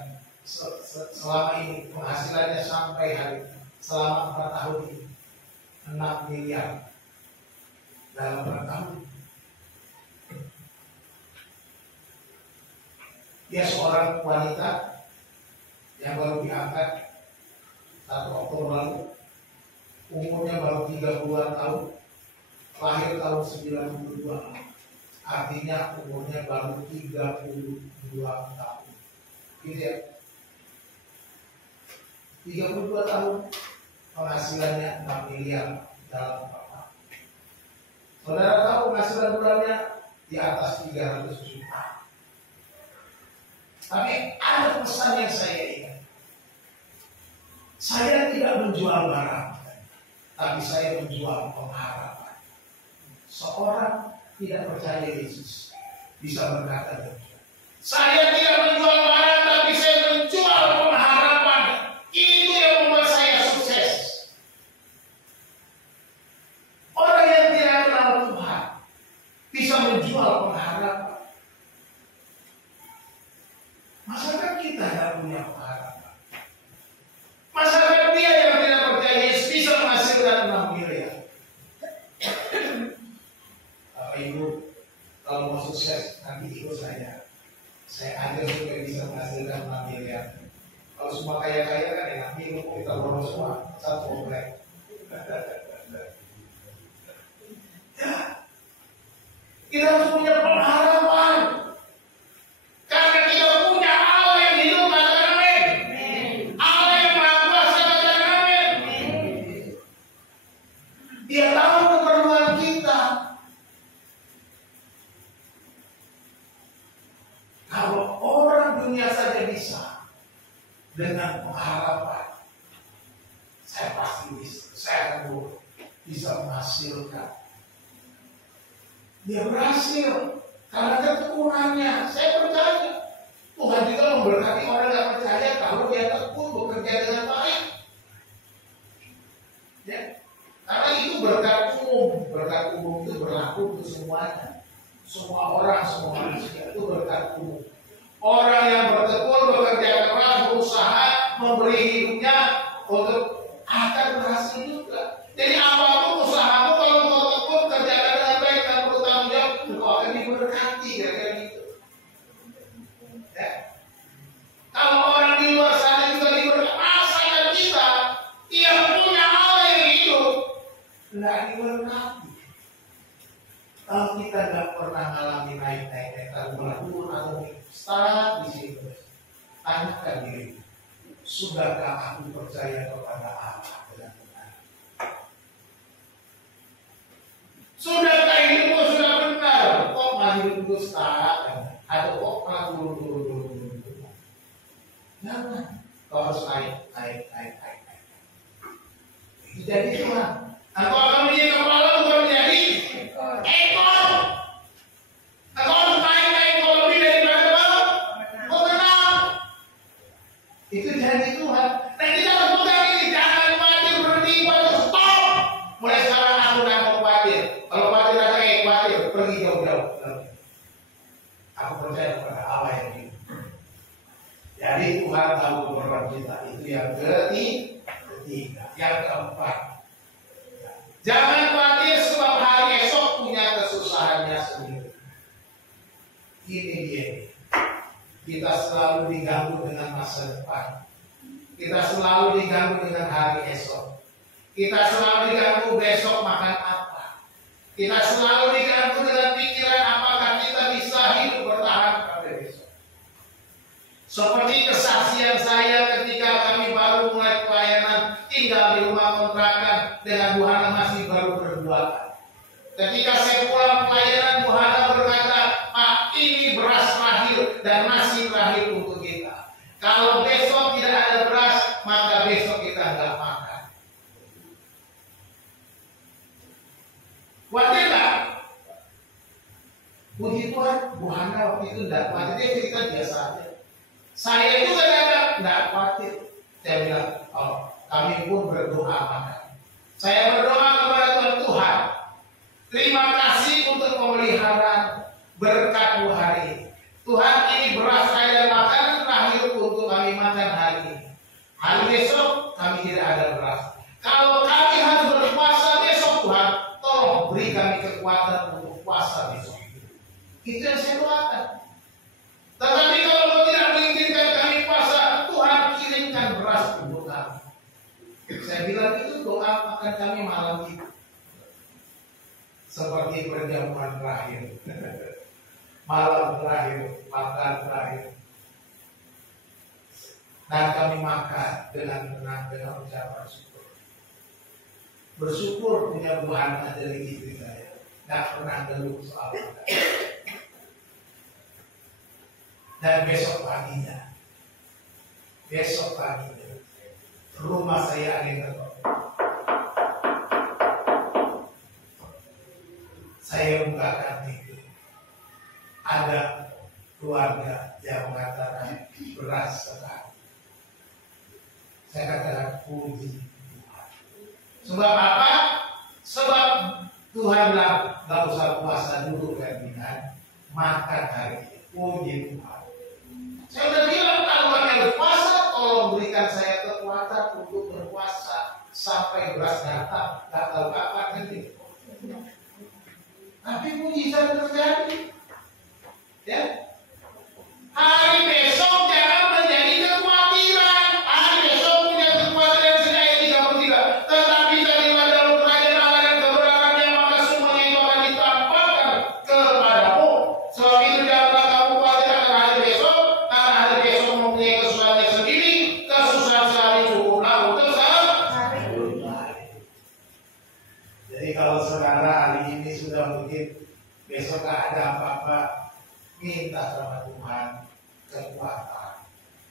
selama ini penghasilannya sampai hari selama 4 tahun ini 6 miliar dalam 4 tahun. Dia seorang wanita yang baru diangkat 1 Oktober lalu, umurnya baru 30-an tahun, lahir tahun 92, artinya umurnya baru 32 tahun. Gitu ya. 32 tahun, penghasilannya 6 miliar dalam 4 tahun. Saudara tahu penghasilan bulannya di atas 300 juta. Tapi ada pesan yang saya ingat. Saya tidak menjual barang, tapi saya menjual pengharapan. Seorang tidak percaya Yesus bisa berkata demikian. Saya tidak menjual barang, tapi saya menjual pengharapan. Itu yang membuat saya sukses. Orang yang tidak kenal Tuhan bisa menjual pengharapan. Masyarakat kita tidak punya pengharapan. Masyarakat dia yang tidak percaya Yesus bisa menghasilkan 6 miliar. Bapak Ibu, kalau mau sukses nanti ikut saya. Saya ajar supaya bisa menghasilkan 6 miliar. Kalau semua kaya-kaya kan enak minum, kita boros semua, satu komplek. Ya, kita harus punya pengharapan. Karena kita punya Allah yang hidup, katakan amin. Allah yang maha kuasa, katakan amin. Dia tahu keperluan kita. Kalau orang dunia saja bisa dengan pengharapan, saya pasti bisa. Saya akan bisa menghasilkan. Dia berhasil karena ketekunannya. Saya percaya Tuhan juga memberkati orang yang percaya kalau dia tekun bekerja dengan baik. Ya, karena itu berkat umum. Berkat umum itu berlaku untuk semuanya. Semua orang, semua manusia itu berkat umum. Orang yang bertekun, bekerja keras, berusaha, memberi hidupnya untuk akan berhasil juga. Jadi apapun usahamu, kalau kau tekun, kerjakan dengan baik dan bertanggung jawab, nggak diberkati. Kalau kita nggak pernah mengalami naik-naik malah turun atau start di situ, tanyakan diri, sudahkah aku percaya kepada Allah dengan benar? Sudahkah hidupmu sudah benar? Kok masih hidupku start atau kok malah turun? Jangan. Kau harus naik. Jadi Tuhan. Engkau akan menjadi kepala, bukan menjadi ekor. Engkau harus naik kau lebih daripada pemenang. Itu janji Tuhan. Dan kita harus pegang ini. Jangan khawatir, berhenti khawatir, stop. Mulai sekarang aku tidak mau khawatir. Kalau khawatir ada khawatir, pergi jauh-jauh. Aku percaya kepada Allah yang hidup. Jadi Tuhan tahu keperluan kita. Itu yang ketiga. Yang keempat, jangan khawatir sebab hari esok punya kesusahannya sendiri. Ini dia. Kita selalu diganggu dengan masa depan. Kita selalu diganggu dengan hari esok. Kita selalu diganggu besok makan apa. Kita selalu diganggu dengan pikiran apakah kita bisa hidup bertahan pada besok. Seperti kesaksian saya ketika kami baru mulai pelayanan, tinggal di rumah kontrakan dengan Bu Hana masih baru berdua. Ketika saya pulang pelayanan, Bu Hana berkata, Pak, ini beras terakhir dan nasi terakhir untuk kita. Kalau besok tidak ada beras, maka besok kita nggak makan. Khawatir nggak? Puji Tuhan, Bu Hana waktu itu tidak khawatir, dia cerita biasa aja. Saya itu kadang-kadang nggak khawatir. Saya bilang, oh, kami pun berdoa makan. Saya berdoa kepada Tuhan, terima kasih untuk pemeliharaan berkat-Mu hari ini. Tuhan, ini beras saya dan makanan terakhir untuk kami makan hari ini. Hari besok kami tidak ada beras. Kalau kami harus berpuasa besok, Tuhan, tolong beri kami kekuatan untuk puasa besok. Itu yang saya doakan. Tetapi kalau tidak mengizinkan kami puasa, Tuhan kirimkan beras untuk kami. Saya bilang itu doa makan kami malam itu. Seperti perjamuan terakhir. Malam terakhir, makan terakhir. Dan kami makan dengan tenang, dengan ucapan syukur. Bersyukur punya Tuhan dari istri saya. Tidak pernah ngeluh soal makan. Dan besok paginya, rumah saya ada yang tertutup. Saya bukakan itu, ada keluarga yang mengatakan beras sekali. Saya katakan puji Tuhan. Sebab apa? Sebab Tuhan bilang gak usah puasa dulu kan, makan hari ini. Puji Tuhan. Saya udah bilang kalau kami harus puasa, tolong berikan saya kekuatan untuk berpuasa sampai beras datang. Gak tahu kapan nanti. Tapi mujizat terjadi. Ya. Hari besok jangan menjadi kekhawatiran. Hari besok punya kekuatan yang sedaya 33. Tetapi daripada dalam kerajaan Allah dan kebenarannya, maka semuanya itu akan ditampakkan kepadamu. Sebab itu janganlah kamu khawatir akan hari besok, karena hari besok mempunyai kesusahannya sendiri. Kesusahan sehari cukuplah untuk sehari. Jadi kalau saudara hari ini sudah mungkin besok gak ada apa-apa, minta sama Tuhan kekuatan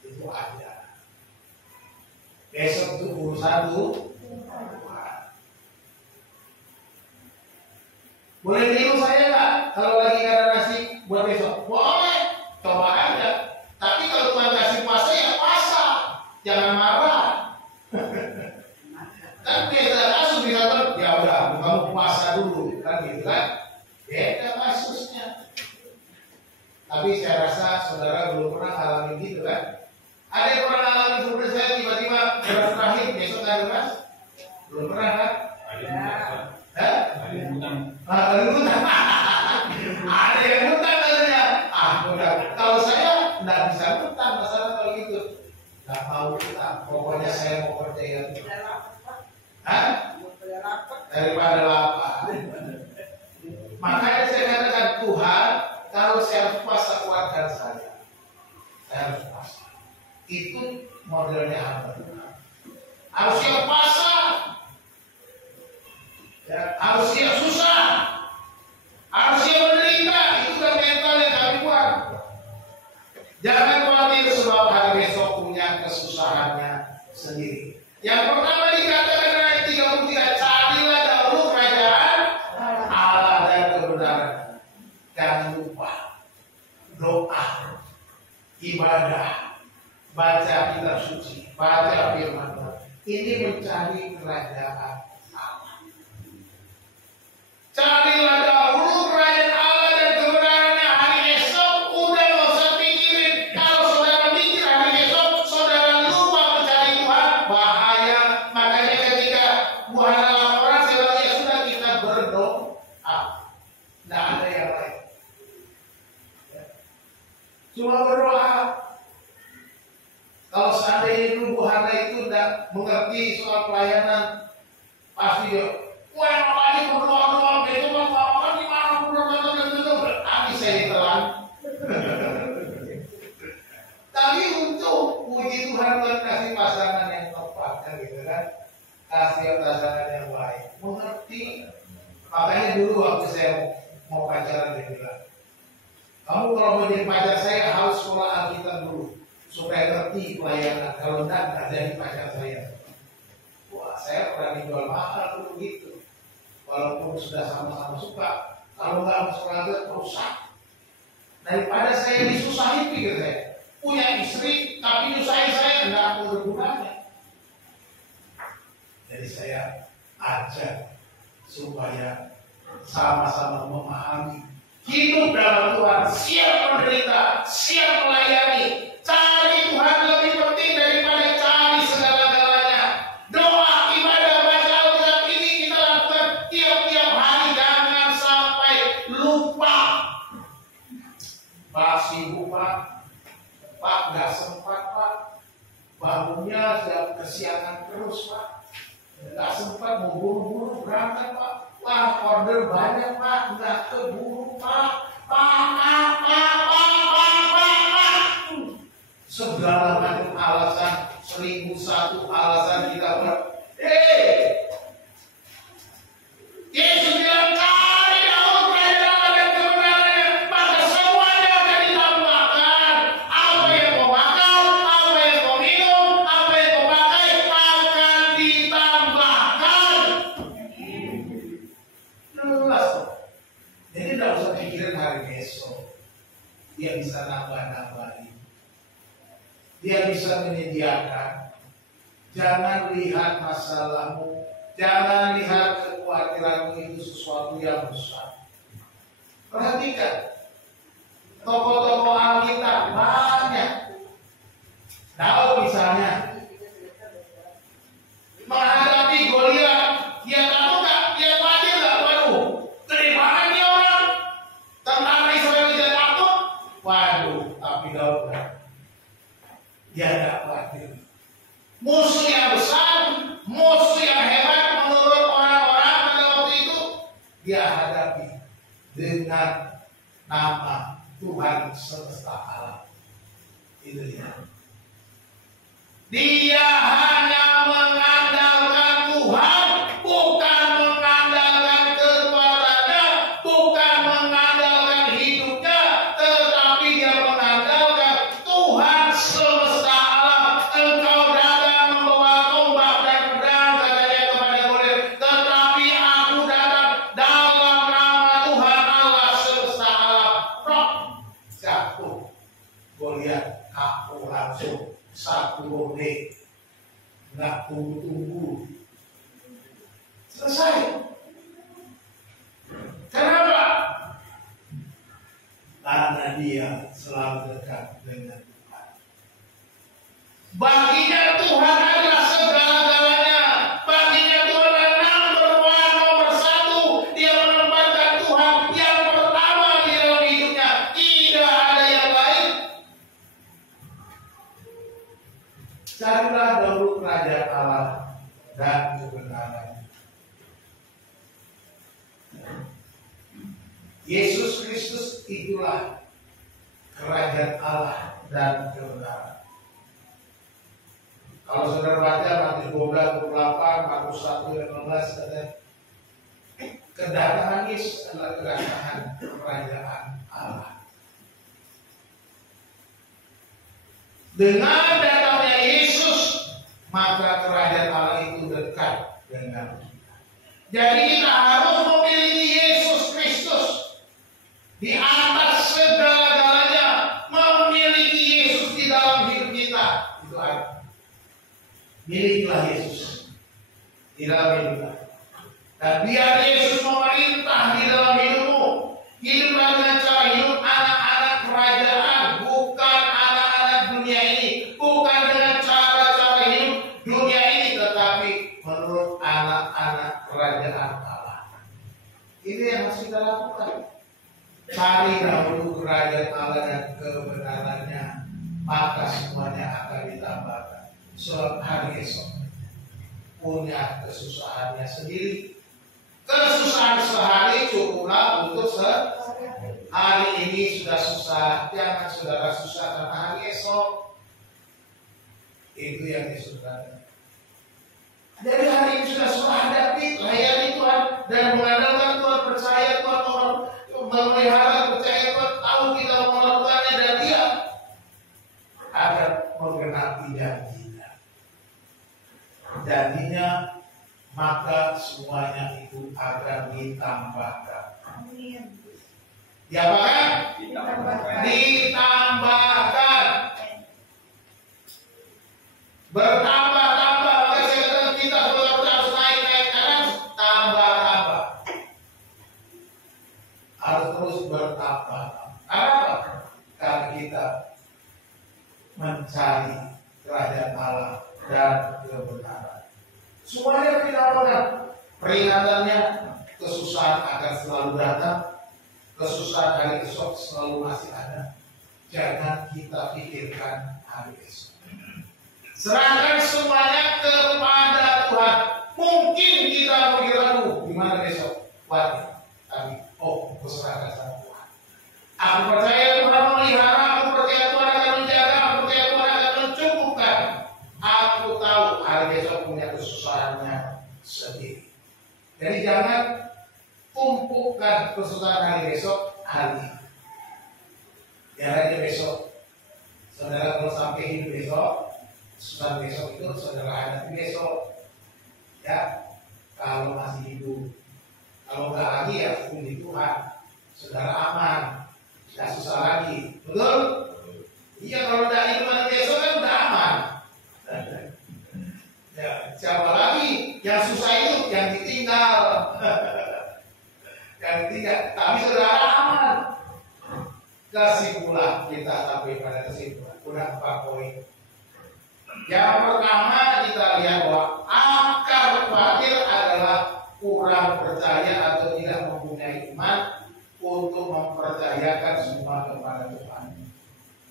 itu ada. Besok itu urusan Tuhan. Boleh tiru saya nggak? Kalau lagi gak ada nasi buat besok, boleh, coba aja. Tapi kalau Tuhan kasih puasa ya puasa, jangan marah. Kan biasa kasus bisa ya udah kamu puasa dulu, kan gitu kan? Beda kasusnya. Tapi saya rasa saudara belum pernah alami gitu kan? Ada yang pernah alami seperti saya tiba-tiba beras terakhir besok nggak ada beras? Belum pernah kan? Ada yang hutang. Ada yang hutang katanya. Udah. Kalau saya nggak bisa hutang masalah kalau gitu. Nggak mau hutang. Pokoknya saya mau percaya. Hah? daripada lapar. Makanya saya katakan, Tuhan, kalau saya harus puasa, kuatkan saya. Saya harus puasa. Itu modelnya hamba Tuhan. Harus siap puasa, ya, harus siap susah, harus siap menderita. Itu kan mental yang kami buat. Jangan khawatir sebab hari besok punya kesusahannya sendiri. Yang pertama dikatakan ayat 33, carilah dahulu kerajaan Allah dan kebenaran. Jangan lupa doa, ibadah, baca kitab suci, baca firman Tuhan. Ini mencari kerajaan Allah. Carilah dahulu kerajaan Allah dan kebenarannya. Hari esok udah gak usah pikirin. Kalau saudara mikir hari esok, saudara lupa mencari Tuhan, bahaya. Makanya ketika Tuhan laporan, saya bilang, ya sudah, kita berdoa. Tidak ada yang lain. Cuma berdoa. Kalau seandainya dulu Bu Hana itu tidak mengerti soal pelayanan, pasti dia, wah apalagi berdoa-doa, itu apa gimana berdoa-doa, habis saya ditelan. Tapi untuk puji Tuhan, Tuhan kasih pasangan yang tepat, kan gitu kan, kasih pasangan yang baik, mengerti. Makanya dulu waktu saya mau pacaran dia bilang, kamu kalau mau jadi pacar saya harus sekolah Alkitab dulu, supaya ngerti pelayanan. Kalau enggak jadi pacar saya. Wah, saya pernah dijual mahal dulu gitu. Walaupun sudah sama-sama suka, kalau enggak masuk lagi rusak. Daripada saya disusahin, pikir saya punya istri tapi nyusahin saya, enggak ada gunanya. Jadi saya ajak supaya sama-sama memahami hidup dalam Tuhan, siap menderita, siap melayani. Cari Tuhan lebih penting daripada cari segala-galanya. Doa, ibadah, baca Alkitab ini kita lakukan tiap-tiap hari. Jangan sampai lupa. Pak sibuk Pak, Pak nggak sempat Pak, bangunnya sudah kesiangan terus Pak, nggak sempat, mau buru-buru berangkat Pak. Wah, order banyak Pak, nggak keburu Pak. Segala macam alasan, 1001 alasan kita buat. Yesus bilang, cari dahulu kerajaan Allah dan kebenarannya, maka semuanya akan ditambahkan. Apa yang kau makan, apa yang kau minum, apa yang kau pakai akan ditambahkan. Jelas. Jadi tidak usah pikirin hari besok. Dia bisa nambah-nambahin. Dia bisa menyediakan. Jangan lihat masalahmu, jangan lihat kekhawatiranmu itu sesuatu yang besar. Perhatikan, tokoh-tokoh Alkitab banyak. Daud misalnya menghadapi Goliat, dia tahu nggak? Dia khawatir nggak? Waduh, gede banget nih orang. Tentara Israel tidak takut. Waduh, tapi Daud nggak. Dia tidak khawatir. Musuh yang besar, musuh yang hebat menurut orang-orang pada waktu itu, dia hadapi dengan nama Tuhan semesta alam. Itu dia. Dia hanya mengandalkan Tuhan, bukan mengandalkan kekuatannya, bukan mengandalkan hidupnya, tetapi dia mengandalkan Tuhan semesta alam. Engkau datang membawa tombak dan pedang, katanya kepada Goliat, tetapi aku datang dalam nama Tuhan Allah semesta alam. Roh jatuh Goliat, aku langsung satu ronde, nggak tunggu-tunggu, selesai. Kenapa? Karena dia selalu dekat dengan Tuhan. Baginya Tuhan adalah segala-galanya. Baginya Tuhan adalah number one, nomor satu. Dia menempatkan Tuhan yang pertama di dalam hidupnya. Tidak ada yang lain. Carilah dahulu kerajaan Allah dan kebenaran. Yesus Kristus itulah kerajaan Allah dan kebenaran. Kalau saudara baca Matius 12, 28, Markus 1, 15, katanya kedatangan Yesus adalah kedatangan kerajaan Allah. Dengan datangnya Yesus, maka kerajaan Allah itu dekat dengan kita. Jadi kita harus memiliki Yesus Kristus di atas segala-galanya, memiliki Yesus di dalam hidup kita. Itu artinya milikilah Yesus di dalam hidup kita. Dan biar Yesus memerintah di dalam hidupmu. Hiduplah dengan cara hidup anak-anak kerajaan, bukan anak-anak dunia ini. Bukan dengan cara-cara hidup dunia ini, tetapi menurut anak-anak kerajaan Allah. Ini yang harus kita lakukan. Cari dahulu kerajaan Allah dan kebenarannya, maka semuanya akan ditambahkan. Sebab hari esok punya kesusahannya sendiri. Kesusahan sehari cukuplah untuk sehari. Hari ini sudah susah, jangan saudara susah karena hari esok. Itu yang disukai. Jadi hari ini sudah susah, hadapi, layani Tuhan dan mengandalkan Tuhan, percaya Tuhan, memelihara, percaya Tuhan, tahu kita melakukannya dan Dia akan menggenapi janjinya, maka semuanya itu akan ditambahkan. Diapakan? Ditambahkan. Bertambah-tambah. Maka saya katakan kita harus naik kanan, tambah-tambah. Harus terus bertambah. Apa? Karena kita mencari kerajaan Allah dan kebenaran. Semuanya ditambahkan. Peringatannya, kesusahan akan selalu datang. Kesusahan hari esok selalu masih ada. Jangan kita pikirkan hari esok. Serahkan semuanya kepada Tuhan. Mungkin kita mikir, gimana besok? Wajib. Tapi, berserahkan sama Tuhan. Aku percaya Tuhan memelihara, aku percaya Tuhan akan menjaga, aku percaya Tuhan akan mencukupkan. Aku tahu hari besok punya kesusahannya sendiri. Jadi jangan tumpukan kesusahan hari besok hari ini. Biar aja besok. Saudara kalau sampai hidup besok, kesusahan besok itu saudara hadapi besok. Ya, kalau masih hidup. Kalau enggak lagi ya puji Tuhan. Saudara aman. Tidak susah lagi. Betul? Iya, kalau udah hidup besok kan udah aman. Ya, siapa lagi yang susah itu yang ditinggal. Yang ditinggal. Tapi saudara aman. Kesimpulan, kita sampai pada kesimpulan. Udah 4 poin. Yang pertama kita lihat bahwa akar khawatir adalah kurang percaya atau tidak mempunyai iman untuk mempercayakan semua kepada Tuhan.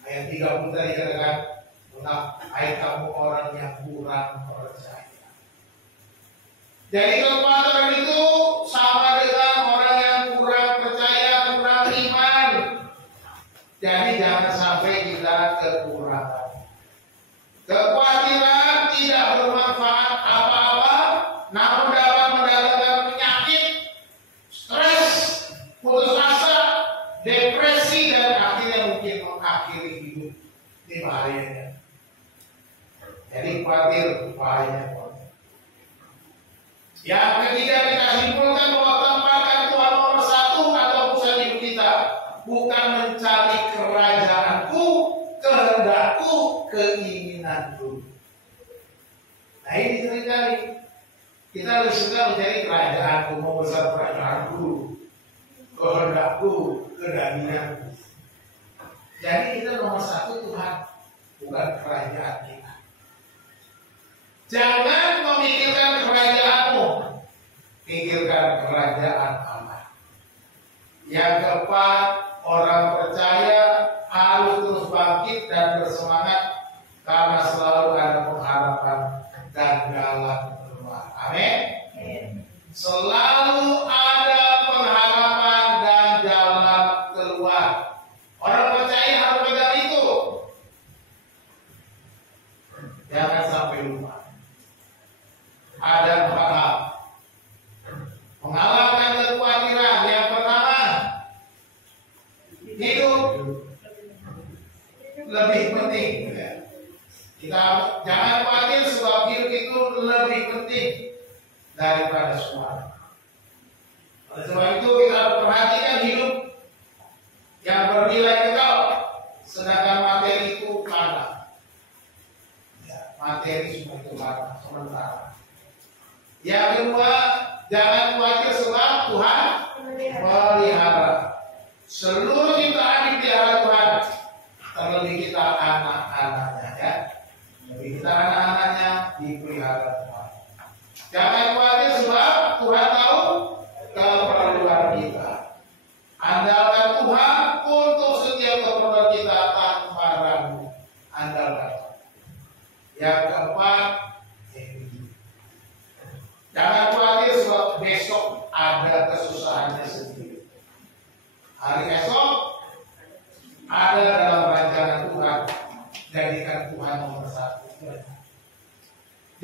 Ayat 30 tadi katakan, hai kamu orang yang kurang percaya. Jadi kekhawatiran itu sama dengan orang yang kurang percaya, kurang iman. Jadi jangan sampai kita kekurangan. Kekhawatiran tidak bermanfaat apa-apa, namun dapat mendatangkan penyakit, stres, putus asa, depresi, dan akhirnya mungkin mengakhiri hidup. Ini bahayanya. Jadi khawatir, bahayanya. Yang ketiga, kita simpulkan bahwa tempatkan Tuhan nomor 1 atau pusat hidup kita. Bukan mencari kerajaanku, kehendakku, keinginanku. Nah ini seringkali kita lebih suka mencari kerajaanku, mau besar kerajaanku, kehendakku, keinginanku. Jadi kita nomor 1 Tuhan, bukan kerajaan kita. Jangan memikirkan kerajaanmu, pikirkan kerajaan Allah. Yang keempat, orang percaya harus terus bangkit dan bersemangat karena selalu ada pengharapan dan jalan keluar. Amin. Selalu ada pengharapan dan jalan Oleh sebab itu kita perhatikan hidup yang bernilai kekal, sedangkan materi itu mana? Ya, materi semua itu mana? Sementara. Yang kedua, jangan khawatir sebab Tuhan melihara. Seluruh ciptaan dipelihara Tuhan, terlebih kita anak-anaknya, ya. Terlebih kita anak-anaknya dipelihara Tuhan. Jangan khawatir sebab Tuhan tahu keperluan kita. Andalkan Tuhan untuk setiap keperluan kita tanpa ragu. Andalkan. Yang keempat, jangan khawatir sebab besok ada kesusahannya sendiri. Hari esok ada dalam rencana Tuhan. Jadikan Tuhan nomor satu.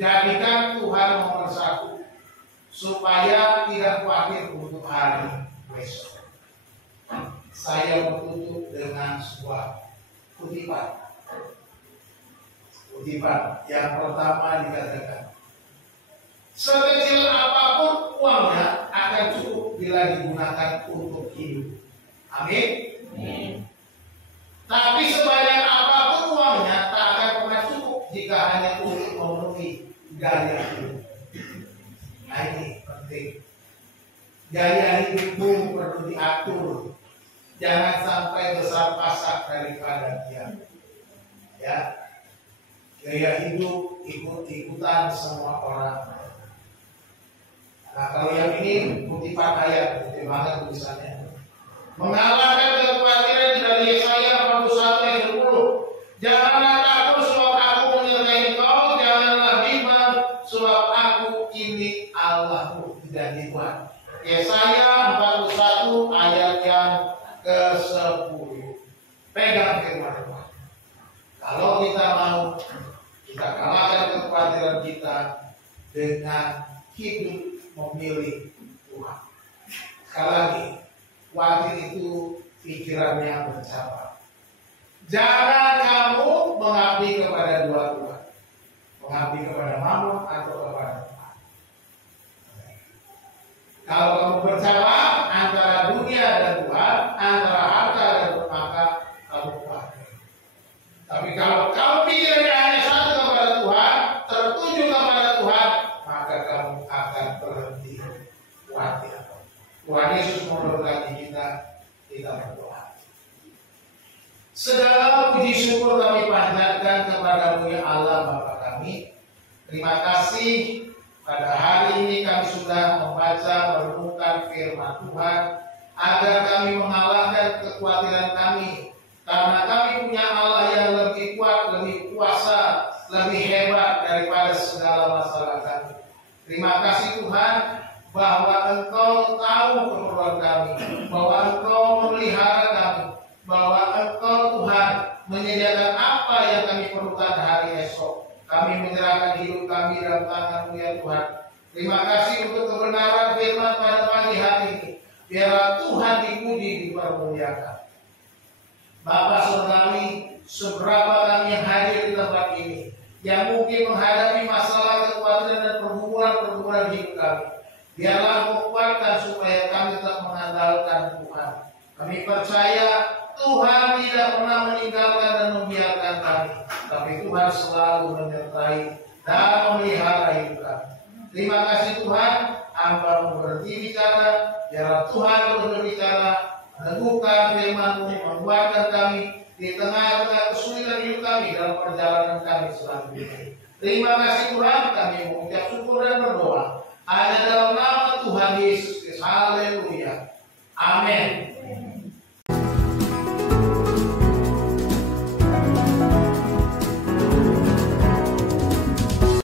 Jadikan Tuhan nomor satu, supaya tidak khawatir untuk hari besok. Saya menutup dengan sebuah kutipan. Kutipan yang pertama dikatakan, sekecil apapun uangnya akan cukup bila digunakan untuk hidup. Amin. Tapi sebanyak apapun uangnya tak akan pernah cukup jika hanya untuk memenuhi gaya hidup. Nah ini penting. Gaya hidupmu perlu diatur. Jangan sampai besar pasak daripada dia. Ya. Gaya hidup ikut-ikutan semua orang. Nah kalau yang ini kutipan ayat, kutip banget tulisannya. Mengalahkan kekhawatiran dari Yesaya 41 ayat 10. Janganlah takut sebab aku menyertai engkau, janganlah bimbang sebab aku ini Allahmu. Tidak dibuat. Yesaya 41 ayat yang ke-10. Pegang firman Tuhan. Kalau kita mau, kita kalahkan kekhawatiran kita dengan hidup memilih Tuhan. Sekali lagi, khawatir itu pikirannya bercabang. Jangan kamu mengabdi kepada dua Tuhan, mengabdi kepada Mammon atau kepada Tuhan. Kalau kamu bercabang antara dunia dan Tuhan, antara harta dan maka kamu khawatir. Tapi kalau kamu pikirannya hanya satu kepada Tuhan, tertuju kepada Tuhan, maka kamu akan berhenti khawatir. Tuhan Yesus memberkati kita berdoa. Segala puji syukur kami panjatkan kepada-Mu ya Allah Bapa kami. Terima kasih pada hari ini kami sudah membaca merenungkan firman Tuhan agar kami mengalahkan kekhawatiran kami, karena kami punya Allah yang lebih kuat, lebih kuasa, lebih hebat daripada segala masalah kami. Terima kasih Tuhan bahwa Engkau tahu keperluan kami, bahwa Engkau memelihara kami, bahwa Engkau Tuhan menyediakan apa yang kami perlukan hari esok. Kami menyerahkan hidup kami dalam tangan-Mu ya Tuhan. Terima kasih untuk kebenaran firman pada pagi hari ini. Biarlah Tuhan dipuji, dipermuliakan. Bapa Surgawi, seberapa kami yang hadir di tempat ini, yang mungkin menghadapi masalah kekhawatiran dan pergumulan hidup kami, biarlah menguatkan supaya kami tetap mengandalkan Tuhan. Kami percaya Tuhan tidak pernah meninggalkan dan membiarkan kami, tapi Tuhan selalu menyertai dan memelihara hidup kami. Terima kasih Tuhan, Hamba berhenti bicara, biarlah Tuhan terus berbicara, meneguhkan firman-Mu, menguatkan kami di tengah-tengah kesulitan hidup kami dalam perjalanan kami selanjutnya. Terima kasih Tuhan, kami mengucap syukur dan berdoa